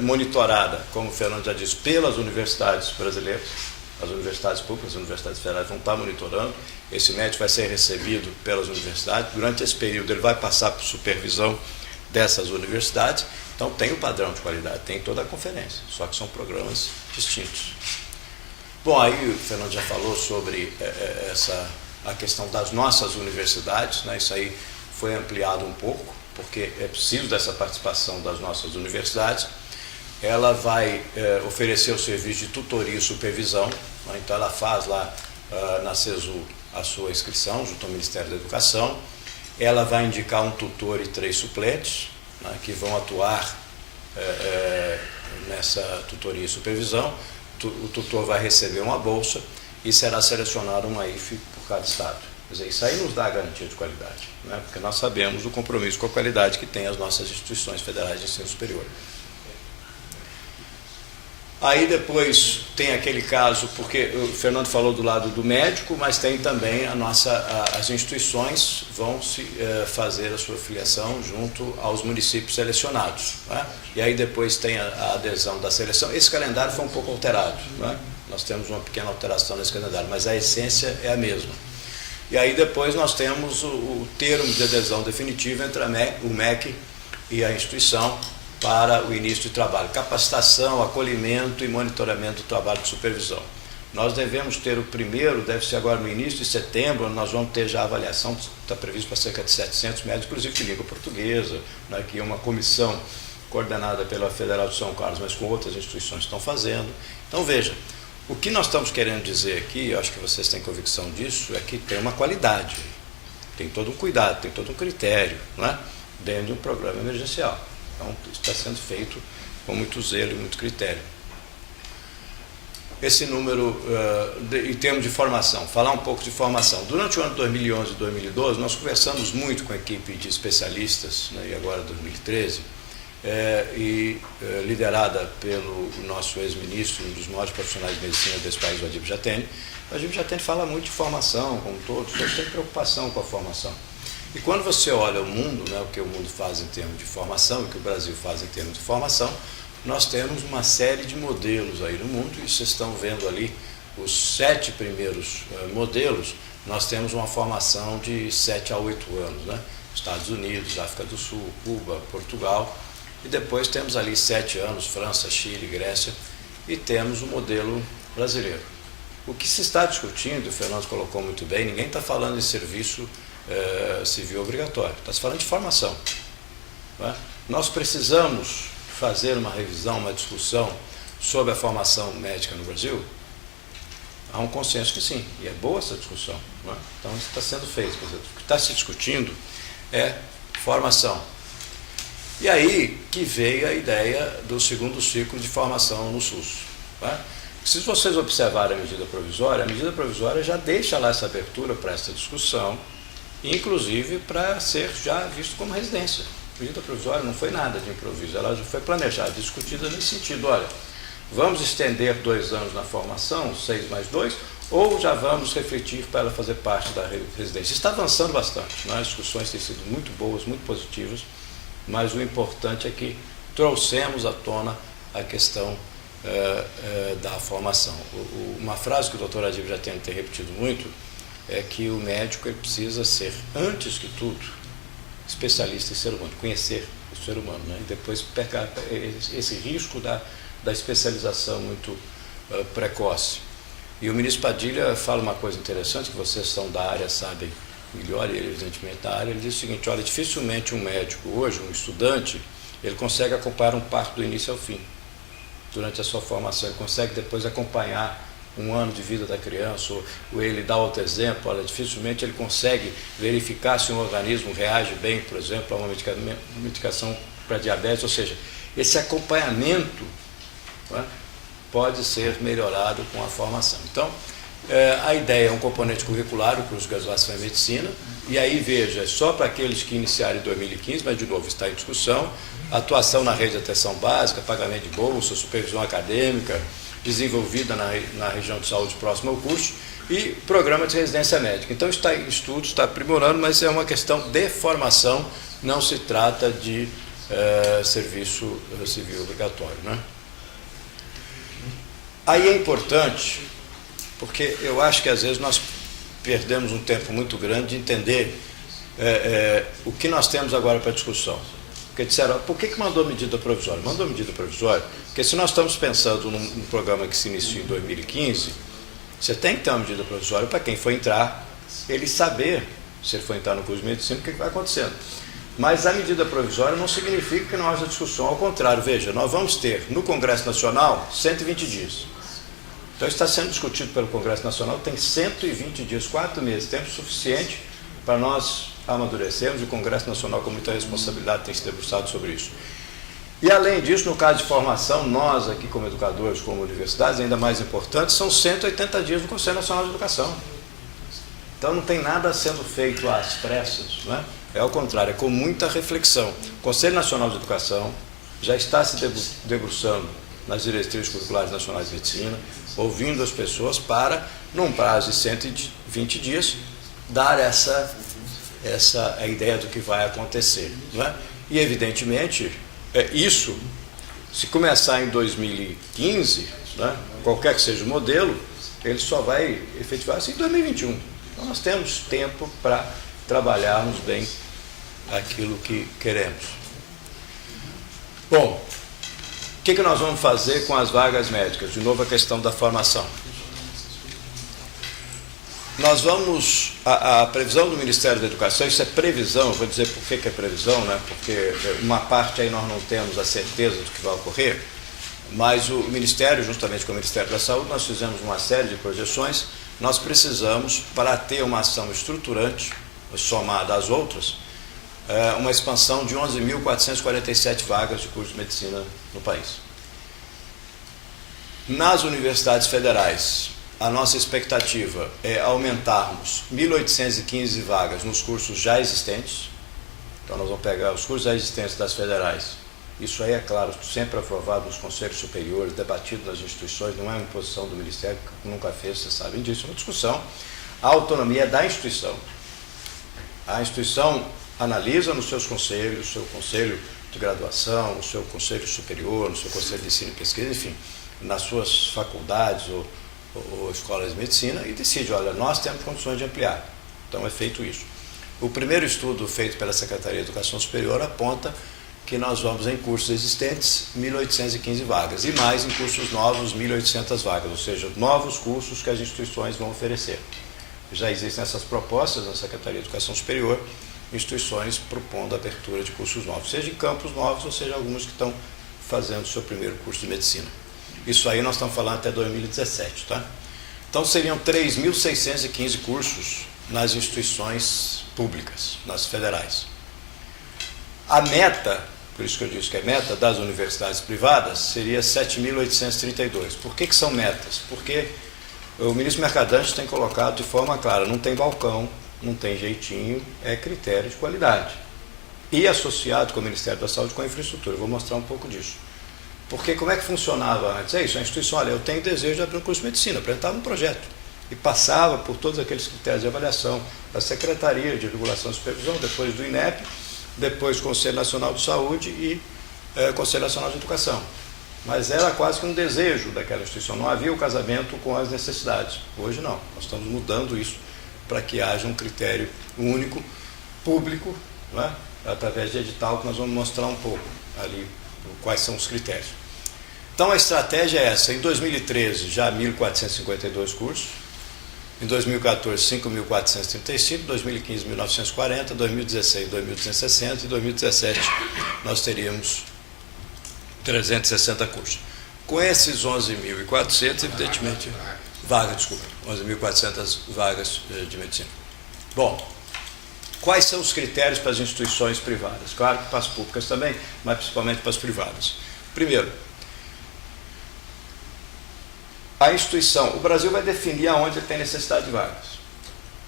monitorada, como o Fernando já disse, pelas universidades brasileiras, as universidades públicas, as universidades federais vão estar monitorando, esse médico vai ser recebido pelas universidades, durante esse período ele vai passar por supervisão dessas universidades, então tem o padrão de qualidade, tem toda a conferência, só que são programas distintos. Bom, aí o Fernando já falou sobre a questão das nossas universidades, né? Isso aí foi ampliado um pouco, porque é preciso dessa participação das nossas universidades. Ela vai oferecer o serviço de tutoria e supervisão, né? Então ela faz lá na CESU a sua inscrição junto ao Ministério da Educação, ela vai indicar um tutor e 3 suplentes, né, que vão atuar nessa tutoria e supervisão. O tutor vai receber uma bolsa e será selecionado uma IFE por cada estado. Quer dizer, isso aí nos dá a garantia de qualidade, né? Porque nós sabemos o compromisso com a qualidade que tem as nossas instituições federais de ensino superior. Aí depois tem aquele caso, porque o Fernando falou do lado do médico, mas tem também as instituições vão fazer a sua filiação junto aos municípios selecionados, né? E aí depois tem a adesão da seleção. Esse calendário foi um pouco alterado, né? Nós temos uma pequena alteração nesse calendário, mas a essência é a mesma. E aí depois nós temos o termo de adesão definitivo entre o MEC e a instituição para o início de trabalho, capacitação, acolhimento e monitoramento do trabalho de supervisão. Nós devemos ter o primeiro, deve ser agora no início de setembro, nós vamos ter já a avaliação, está previsto para cerca de 700 médicos, inclusive de língua portuguesa, né, que é uma comissão coordenada pela Federal de São Carlos, mas com outras instituições estão fazendo. Então veja, o que nós estamos querendo dizer aqui, eu acho que vocês têm convicção disso, é que tem uma qualidade, tem todo um cuidado, tem todo um critério, né, dentro de um programa emergencial. Então, está sendo feito com muito zelo e muito critério. Esse número, em termos de formação, falar um pouco de formação. Durante o ano de 2011 e 2012, nós conversamos muito com a equipe de especialistas, né, e agora 2013, liderada pelo nosso ex-ministro, um dos maiores profissionais de medicina desse país, o Adib Jatene. O Adib Jatene fala muito de formação, como todos têm preocupação com a formação. E quando você olha o mundo, né, o que o mundo faz em termos de formação, o que o Brasil faz em termos de formação, nós temos uma série de modelos aí no mundo, e vocês estão vendo ali os 7 primeiros modelos, nós temos uma formação de 7 a 8 anos, né? Estados Unidos, África do Sul, Cuba, Portugal, e depois temos ali 7 anos, França, Chile, Grécia, e temos o modelo brasileiro. O que se está discutindo, o Fernando colocou muito bem, ninguém está falando em serviço civil obrigatório, está se falando de formação, né? Nós precisamos fazer uma revisão, uma discussão sobre a formação médica no Brasil. Há um consenso que sim, e é boa essa discussão, né? Então isso está sendo feito, quer dizer, o que está se discutindo é formação. E aí que veio a ideia do segundo ciclo de formação no SUS, né? Se vocês observarem a medida provisória já deixa lá essa abertura para essa discussão, inclusive para ser já visto como residência. A medida provisória não foi nada de improviso, ela já foi planejada, discutida nesse sentido. Olha, vamos estender 2 anos na formação, 6 mais 2, ou já vamos refletir para ela fazer parte da residência. Está avançando bastante, né? As discussões têm sido muito boas, muito positivas, mas o importante é que trouxemos à tona a questão da formação. Uma frase que o doutor Adib já tem repetido muito é que o médico ele precisa ser, antes que tudo, especialista em ser humano, conhecer o ser humano, né? E depois pegar esse risco da especialização muito precoce. E o ministro Padilha fala uma coisa interessante, que vocês são da área, sabem melhor ele, evidentemente, na área, ele diz o seguinte: olha, dificilmente um médico hoje, um estudante, ele consegue acompanhar um parto do início ao fim, durante a sua formação. Ele consegue depois acompanhar um ano de vida da criança, ou ele dá outro exemplo, olha, dificilmente ele consegue verificar se um organismo reage bem, por exemplo, a uma medicação para diabetes, ou seja, esse acompanhamento, não é, pode ser melhorado com a formação. Então, a ideia é um componente curricular, o curso de graduação em medicina, e aí, veja, só para aqueles que iniciaram em 2015, mas de novo está em discussão, atuação na rede de atenção básica, pagamento de bolsa, supervisão acadêmica, desenvolvida na região de saúde próxima ao curso, e programa de residência médica. Então está em estudo, está aprimorando, mas é uma questão de formação, não se trata de serviço civil obrigatório, né? Aí é importante, porque eu acho que às vezes nós perdemos um tempo muito grande de entender o que nós temos agora para discussão. Porque disseram, por que mandou medida provisória? Mandou medida provisória porque se nós estamos pensando num programa que se iniciou em 2015, você tem que ter uma medida provisória para quem for entrar, ele saber, se ele for entrar no curso de medicina, o que vai acontecendo. Mas a medida provisória não significa que não haja discussão, ao contrário, veja, nós vamos ter no Congresso Nacional 120 dias. Então está sendo discutido pelo Congresso Nacional, tem 120 dias, 4 meses, tempo suficiente para nós amadurecermos, e o Congresso Nacional com muita responsabilidade tem se debruçado sobre isso. E além disso, no caso de formação, nós aqui como educadores, como universidades, ainda mais importante, são 180 dias do Conselho Nacional de Educação. Então não tem nada sendo feito às pressas, não é? É ao contrário, é com muita reflexão. O Conselho Nacional de Educação já está se debruçando nas diretrizes curriculares nacionais de medicina, ouvindo as pessoas para, num prazo de 120 dias, dar essa a ideia do que vai acontecer, não é? E evidentemente, isso, se começar em 2015, né, qualquer que seja o modelo, ele só vai efetivar-se em 2021. Então nós temos tempo para trabalharmos bem aquilo que queremos. Bom, o que nós vamos fazer com as vagas médicas? De novo a questão da formação. Nós vamos, a previsão do Ministério da Educação, isso é previsão, eu vou dizer por que é previsão, né? Porque uma parte aí nós não temos a certeza do que vai ocorrer, mas o Ministério, justamente com o Ministério da Saúde, nós fizemos uma série de projeções. Nós precisamos, para ter uma ação estruturante, somada às outras, uma expansão de 11.447 vagas de curso de medicina no país. Nas universidades federais, a nossa expectativa é aumentarmos 1.815 vagas nos cursos já existentes. Então nós vamos pegar os cursos já existentes das federais. Isso aí, é claro, sempre aprovado nos conselhos superiores, debatido nas instituições, não é uma imposição do Ministério, que nunca fez, vocês sabem disso, é uma discussão. A autonomia é da instituição. A instituição analisa nos seus conselhos, no seu conselho de graduação, no seu conselho superior, no seu conselho de ensino e pesquisa, enfim, nas suas faculdades ou escolas de medicina, e decide, olha, nós temos condições de ampliar. Então é feito isso. O primeiro estudo feito pela Secretaria de Educação Superior aponta que nós vamos em cursos existentes 1.815 vagas e mais em cursos novos 1.800 vagas, ou seja, novos cursos que as instituições vão oferecer. Já existem essas propostas na Secretaria de Educação Superior, instituições propondo a abertura de cursos novos, seja em campos novos ou seja alguns que estão fazendo o seu primeiro curso de medicina. Isso aí nós estamos falando até 2017, tá? Então seriam 3.615 cursos nas instituições públicas, nas federais. A meta, por isso que eu disse que é meta, das universidades privadas seria 7.832. Por que são metas? Porque o ministro Mercadante tem colocado de forma clara, não tem balcão, não tem jeitinho, é critério de qualidade. E associado com o Ministério da Saúde com a infraestrutura. Eu vou mostrar um pouco disso. Porque como é que funcionava antes? É isso, a instituição, olha, eu tenho desejo de abrir um curso de medicina, apresentava um projeto. E passava por todos aqueles critérios de avaliação da Secretaria de Regulação e Supervisão, depois do INEP, depois Conselho Nacional de Saúde e Conselho Nacional de Educação. Mas era quase que um desejo daquela instituição, não havia o casamento com as necessidades. Hoje não, nós estamos mudando isso para que haja um critério único, público, não é? Através de edital, que nós vamos mostrar um pouco ali quais são os critérios. Então a estratégia é essa, em 2013 já 1.452 cursos, Em 2014, 5.435, 2015, 1.940, 2016, 2.260 e 2017 nós teríamos 360 cursos. Com esses 11.400, evidentemente, 11.400 vagas de medicina. Bom, quais são os critérios para as instituições privadas? Claro que para as públicas também, mas principalmente para as privadas. Primeiro, a instituição, o Brasil vai definir aonde tem necessidade de vagas.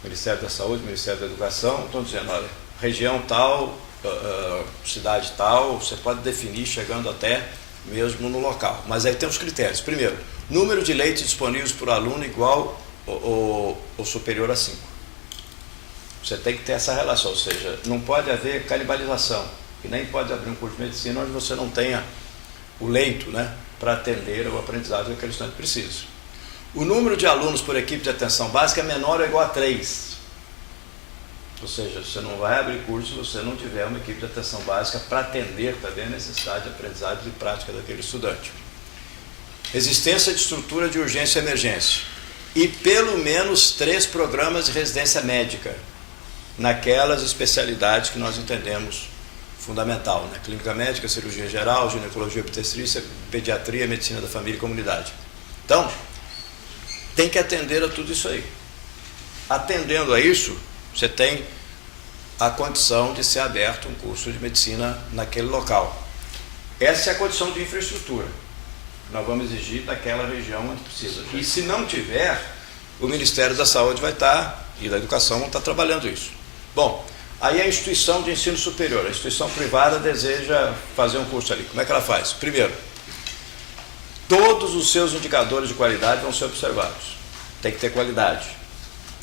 Ministério da Saúde, Ministério da Educação, estão dizendo, olha, região tal, cidade tal, você pode definir chegando até mesmo no local. Mas aí tem os critérios. Primeiro, número de leitos disponíveis por aluno igual ou superior a 5. Você tem que ter essa relação, ou seja, não pode haver canibalização. E nem pode abrir um curso de medicina onde você não tenha o leito, né, para atender o aprendizado que aquele estudante precisa. O número de alunos por equipe de atenção básica é menor ou igual a 3. Ou seja, você não vai abrir curso se você não tiver uma equipe de atenção básica para atender também a necessidade de aprendizado e prática daquele estudante. Existência de estrutura de urgência e emergência. E pelo menos 3 programas de residência médica naquelas especialidades que nós entendemos fundamental, né? Clínica médica, cirurgia geral, ginecologia, obstetrícia, pediatria, medicina da família e comunidade. Então, tem que atender a tudo isso aí. Atendendo a isso, você tem a condição de ser aberto um curso de medicina naquele local. Essa é a condição de infraestrutura que nós vamos exigir daquela região onde precisa. E se não tiver, o Ministério da Saúde vai estar, e da Educação vão estar trabalhando isso. Bom, aí a instituição de ensino superior, a instituição privada deseja fazer um curso ali. Como é que ela faz? Primeiro, todos os seus indicadores de qualidade vão ser observados. Tem que ter qualidade.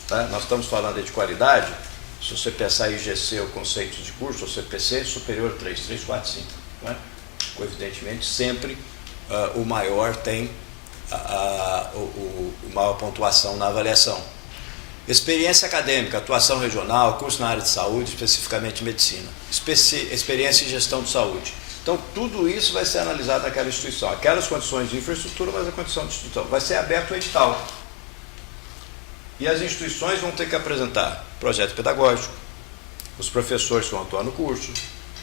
Tá? Nós estamos falando aí de qualidade, se você pensar em IGC, o conceito de curso, ou CPC, superior a 3, 4, 5. Né? Evidentemente, sempre o maior tem maior pontuação na avaliação. Experiência acadêmica, atuação regional, curso na área de saúde, especificamente medicina. Experiência em gestão de saúde. Então, tudo isso vai ser analisado naquela instituição. Aquelas condições de infraestrutura, mas a condição de instituição. Vai ser aberto o edital. E as instituições vão ter que apresentar projeto pedagógico, os professores vão atuar no curso,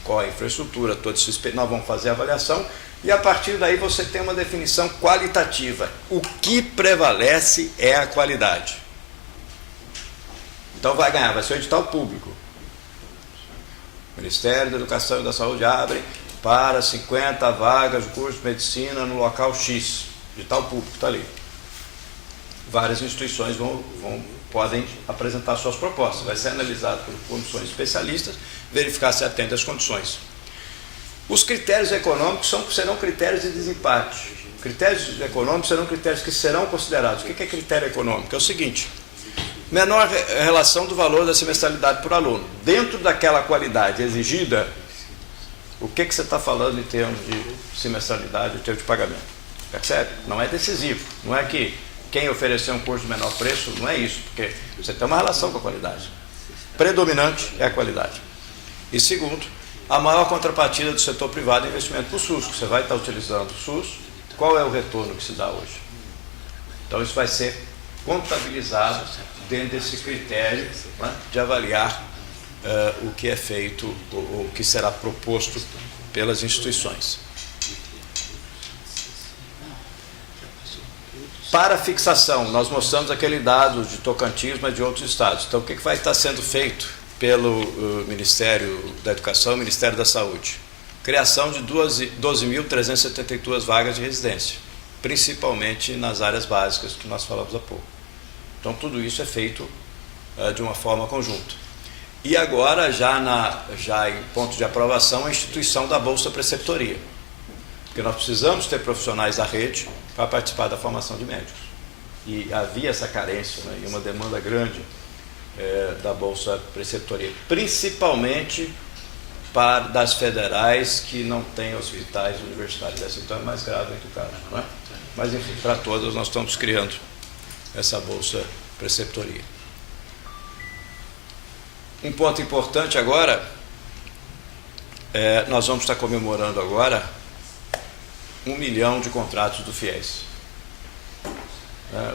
qual a infraestrutura, toda essa experiência. Nós vamos fazer a avaliação e, a partir daí, você tem uma definição qualitativa. O que prevalece é a qualidade. Então vai ganhar, vai ser o edital público. O Ministério da Educação e da Saúde abre para 50 vagas de curso de medicina no local X. Edital público, está ali. Várias instituições podem apresentar suas propostas. Vai ser analisado por comissões especialistas, verificar se atende às condições. Os critérios econômicos serão critérios de desempate. Critérios econômicos serão critérios que serão considerados. O que é critério econômico? É o seguinte: menor relação do valor da semestralidade por aluno. Dentro daquela qualidade exigida, o que você está falando em termos de semestralidade, em termos de pagamento? Percebe? Não é decisivo. Não é que quem oferecer um curso de menor preço, não é isso, porque você tem uma relação com a qualidade. Predominante é a qualidade. E segundo, a maior contrapartida do setor privado é investimento para o SUS, que você vai estar utilizando o SUS. Qual é o retorno que se dá hoje? Então isso vai ser contabilizado dentro desse critério, né, de avaliar o que é feito, o que será proposto pelas instituições. Para fixação, nós mostramos aquele dado de Tocantins, mas de outros estados. Então, o que vai estar sendo feito pelo Ministério da Educação e Ministério da Saúde? Criação de 12.372 vagas de residência, principalmente nas áreas básicas que nós falamos há pouco. Então, tudo isso é feito de uma forma conjunta. E agora, já em ponto de aprovação, a instituição da Bolsa Preceptoria. Porque nós precisamos ter profissionais da rede para participar da formação de médicos. E havia essa carência, né, e uma demanda grande da Bolsa Preceptoria, principalmente das federais que não têm hospitais universitários. Essa então é mais grave do que o caso, não é? Mas, enfim, para todas nós estamos criando essa Bolsa Preceptoria. Um ponto importante agora, nós vamos estar comemorando agora 1 milhão de contratos do FIES.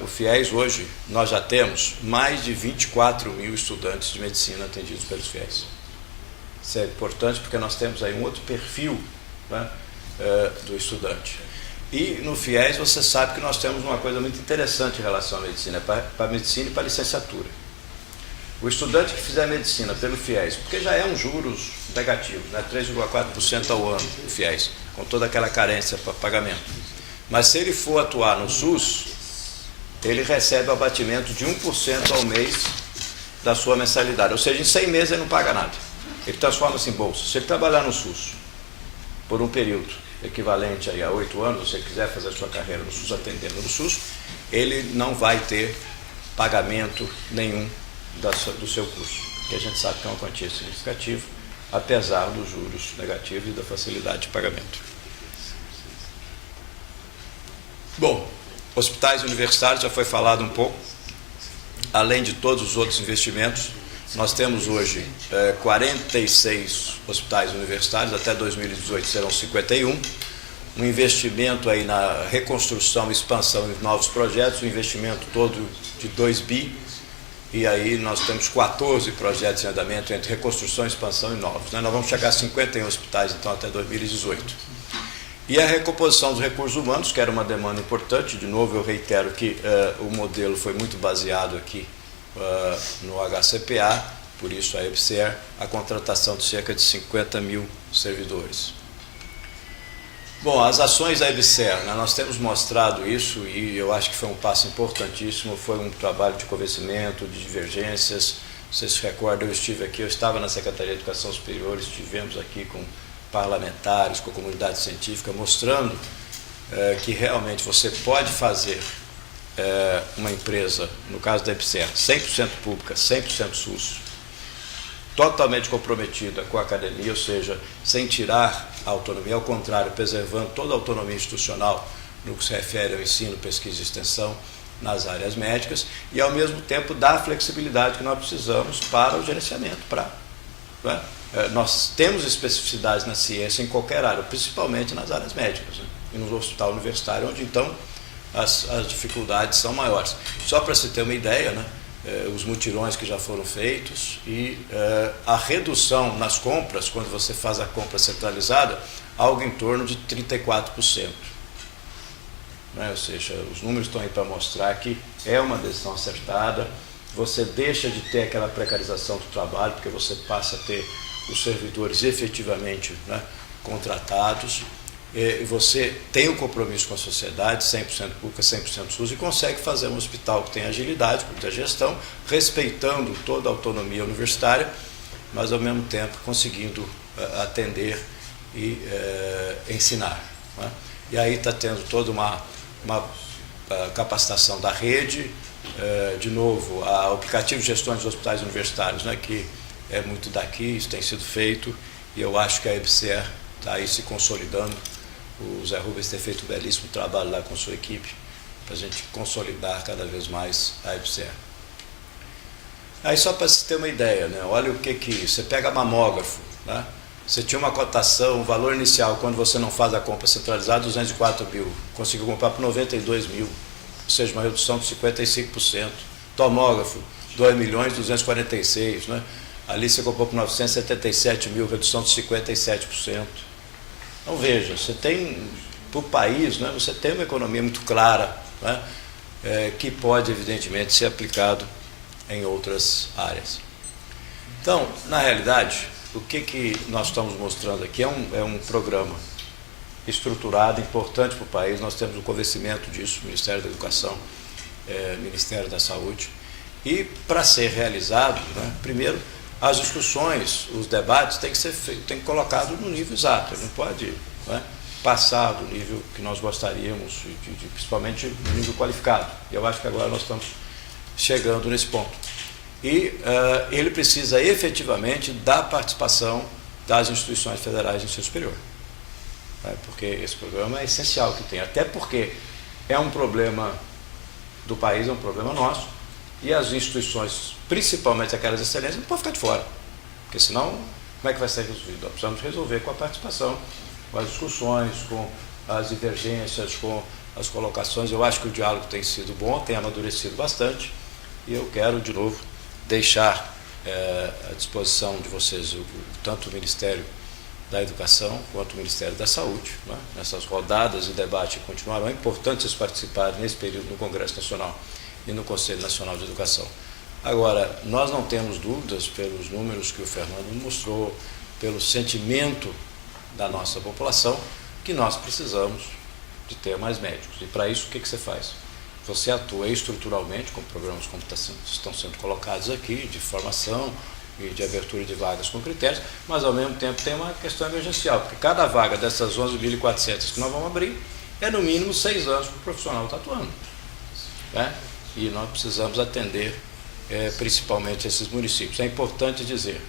O FIES hoje, nós já temos mais de 24 mil estudantes de medicina atendidos pelos FIES. Isso é importante porque nós temos aí um outro perfil, né, do estudante. E no FIES você sabe que nós temos uma coisa muito interessante em relação à medicina, para a medicina e para a licenciatura. O estudante que fizer medicina pelo FIES, porque já é um juros negativo, né, 3,4% ao ano, o FIES, com toda aquela carência para pagamento. Mas se ele for atuar no SUS, ele recebe abatimento de 1% ao mês da sua mensalidade. Ou seja, em 100 meses ele não paga nada. Ele transforma-se em bolsa. Se ele trabalhar no SUS por um período equivalente aí a 8 anos, se ele quiser fazer a sua carreira no SUS, atendendo no SUS, ele não vai ter pagamento nenhum do seu curso, que a gente sabe que é uma quantia significativa, apesar dos juros negativos e da facilidade de pagamento. Bom, hospitais universitários já foi falado um pouco. Além de todos os outros investimentos, nós temos hoje 46 hospitais universitários, até 2018 serão 51. Um investimento aí na reconstrução, expansão de novos projetos, um investimento todo de 2 bi. E aí nós temos 14 projetos em andamento entre reconstrução, expansão e novos. Nós vamos chegar a 51 hospitais, então, até 2018. E a recomposição dos recursos humanos, que era uma demanda importante. De novo, eu reitero que o modelo foi muito baseado aqui no HCPA, por isso a EBSER, a contratação de cerca de 50 mil servidores. Bom, as ações da EBSER, né, nós temos mostrado isso e eu acho que foi um passo importantíssimo, foi um trabalho de convencimento, de divergências. Vocês se recordam, eu estive aqui, eu estava na Secretaria de Educação Superior, estivemos aqui com parlamentares, com a comunidade científica, mostrando que realmente você pode fazer uma empresa, no caso da EBSER, 100% pública, 100% SUS, totalmente comprometida com a academia, ou seja, sem tirar a autonomia, ao contrário, preservando toda a autonomia institucional no que se refere ao ensino, pesquisa e extensão nas áreas médicas, e ao mesmo tempo dar a flexibilidade que nós precisamos para o gerenciamento, né? Nós temos especificidades na ciência em qualquer área, principalmente nas áreas médicas, né? E no hospital universitário, onde então as dificuldades são maiores. Só para se ter uma ideia, né? Os mutirões que já foram feitos e a redução nas compras, quando você faz a compra centralizada, algo em torno de 34%. Né? Ou seja, os números estão aí para mostrar que é uma decisão acertada, você deixa de ter aquela precarização do trabalho, porque você passa a ter os servidores efetivamente, né, contratados, e você tem um compromisso com a sociedade, 100% pública, 100% SUS, e consegue fazer um hospital que tem agilidade, com muita gestão, respeitando toda a autonomia universitária, mas ao mesmo tempo conseguindo atender e ensinar. Né? E aí está tendo toda uma capacitação da rede, de novo, o aplicativo de gestão dos hospitais universitários, né, que é muito daqui, isso tem sido feito, e eu acho que a EBSER está aí se consolidando. O Zé Rubens tem feito um belíssimo trabalho lá com sua equipe, para a gente consolidar cada vez mais a EBSER. Aí só para se ter uma ideia, né, olha o que você pega mamógrafo, né, você tinha uma cotação, o valor inicial, quando você não faz a compra centralizada, 204 mil, conseguiu comprar por 92 mil, ou seja, uma redução de 55%. Tomógrafo, 2.246.000, né? Ali você comprou por 977 mil, redução de 57%. Então veja, você tem, para o país, né, você tem uma economia muito clara, né, que pode evidentemente ser aplicado em outras áreas. Então, na realidade, o que nós estamos mostrando aqui é um programa estruturado, importante para o país. Nós temos o convencimento disso, Ministério da Educação, Ministério da Saúde. E para ser realizado, né, primeiro, as discussões, os debates têm que ser tem que colocado no nível exato, não pode, né, passar do nível que nós gostaríamos, principalmente no nível qualificado. E eu acho que agora nós estamos chegando nesse ponto. E ele precisa efetivamente da participação das instituições federais de ensino superior, né, porque esse programa é essencial que tem, até porque é um problema do país, é um problema nosso, e as instituições, principalmente aquelas excelências, não podem ficar de fora, porque senão, como é que vai ser resolvido? Nós precisamos resolver com a participação, com as discussões, com as divergências, com as colocações. Eu acho que o diálogo tem sido bom, tem amadurecido bastante, e eu quero, de novo, deixar à disposição de vocês tanto o Ministério da Educação quanto o Ministério da Saúde, né? Nessas rodadas de debate continuarão. É importante vocês participarem nesse período no Congresso Nacional e no Conselho Nacional de Educação. Agora, nós não temos dúvidas, pelos números que o Fernando mostrou, pelo sentimento da nossa população, que nós precisamos de ter mais médicos. E para isso, o que você faz? Você atua estruturalmente com programas como estão sendo colocados aqui, de formação e de abertura de vagas com critérios, mas ao mesmo tempo tem uma questão emergencial, porque cada vaga dessas 11.400 que nós vamos abrir é no mínimo 6 anos para o profissional estar atuando, né? E nós precisamos atender principalmente esses municípios. É importante dizer,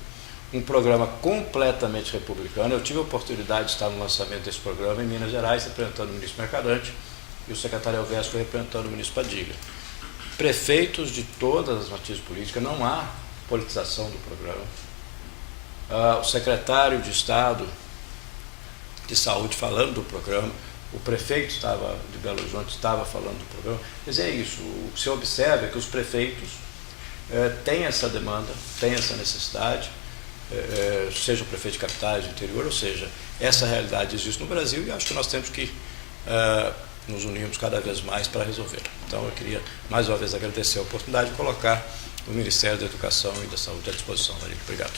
um programa completamente republicano. Eu tive a oportunidade de estar no lançamento desse programa em Minas Gerais, representando o ministro Mercadante, e o secretário Elvésio representando o ministro Padilha. Prefeitos de todas as matizes políticas, não há politização do programa. O secretário de Estado de Saúde falando do programa, o prefeito de Belo Horizonte estava falando do programa. Quer dizer, é isso. O que se observa é que os prefeitos têm essa demanda, têm essa necessidade, seja o prefeito de capitais, do interior, ou seja, essa realidade existe no Brasil e acho que nós temos que nos unirmos cada vez mais para resolver. Então, eu queria, mais uma vez, agradecer a oportunidade de colocar o Ministério da Educação e da Saúde à disposição. Obrigado.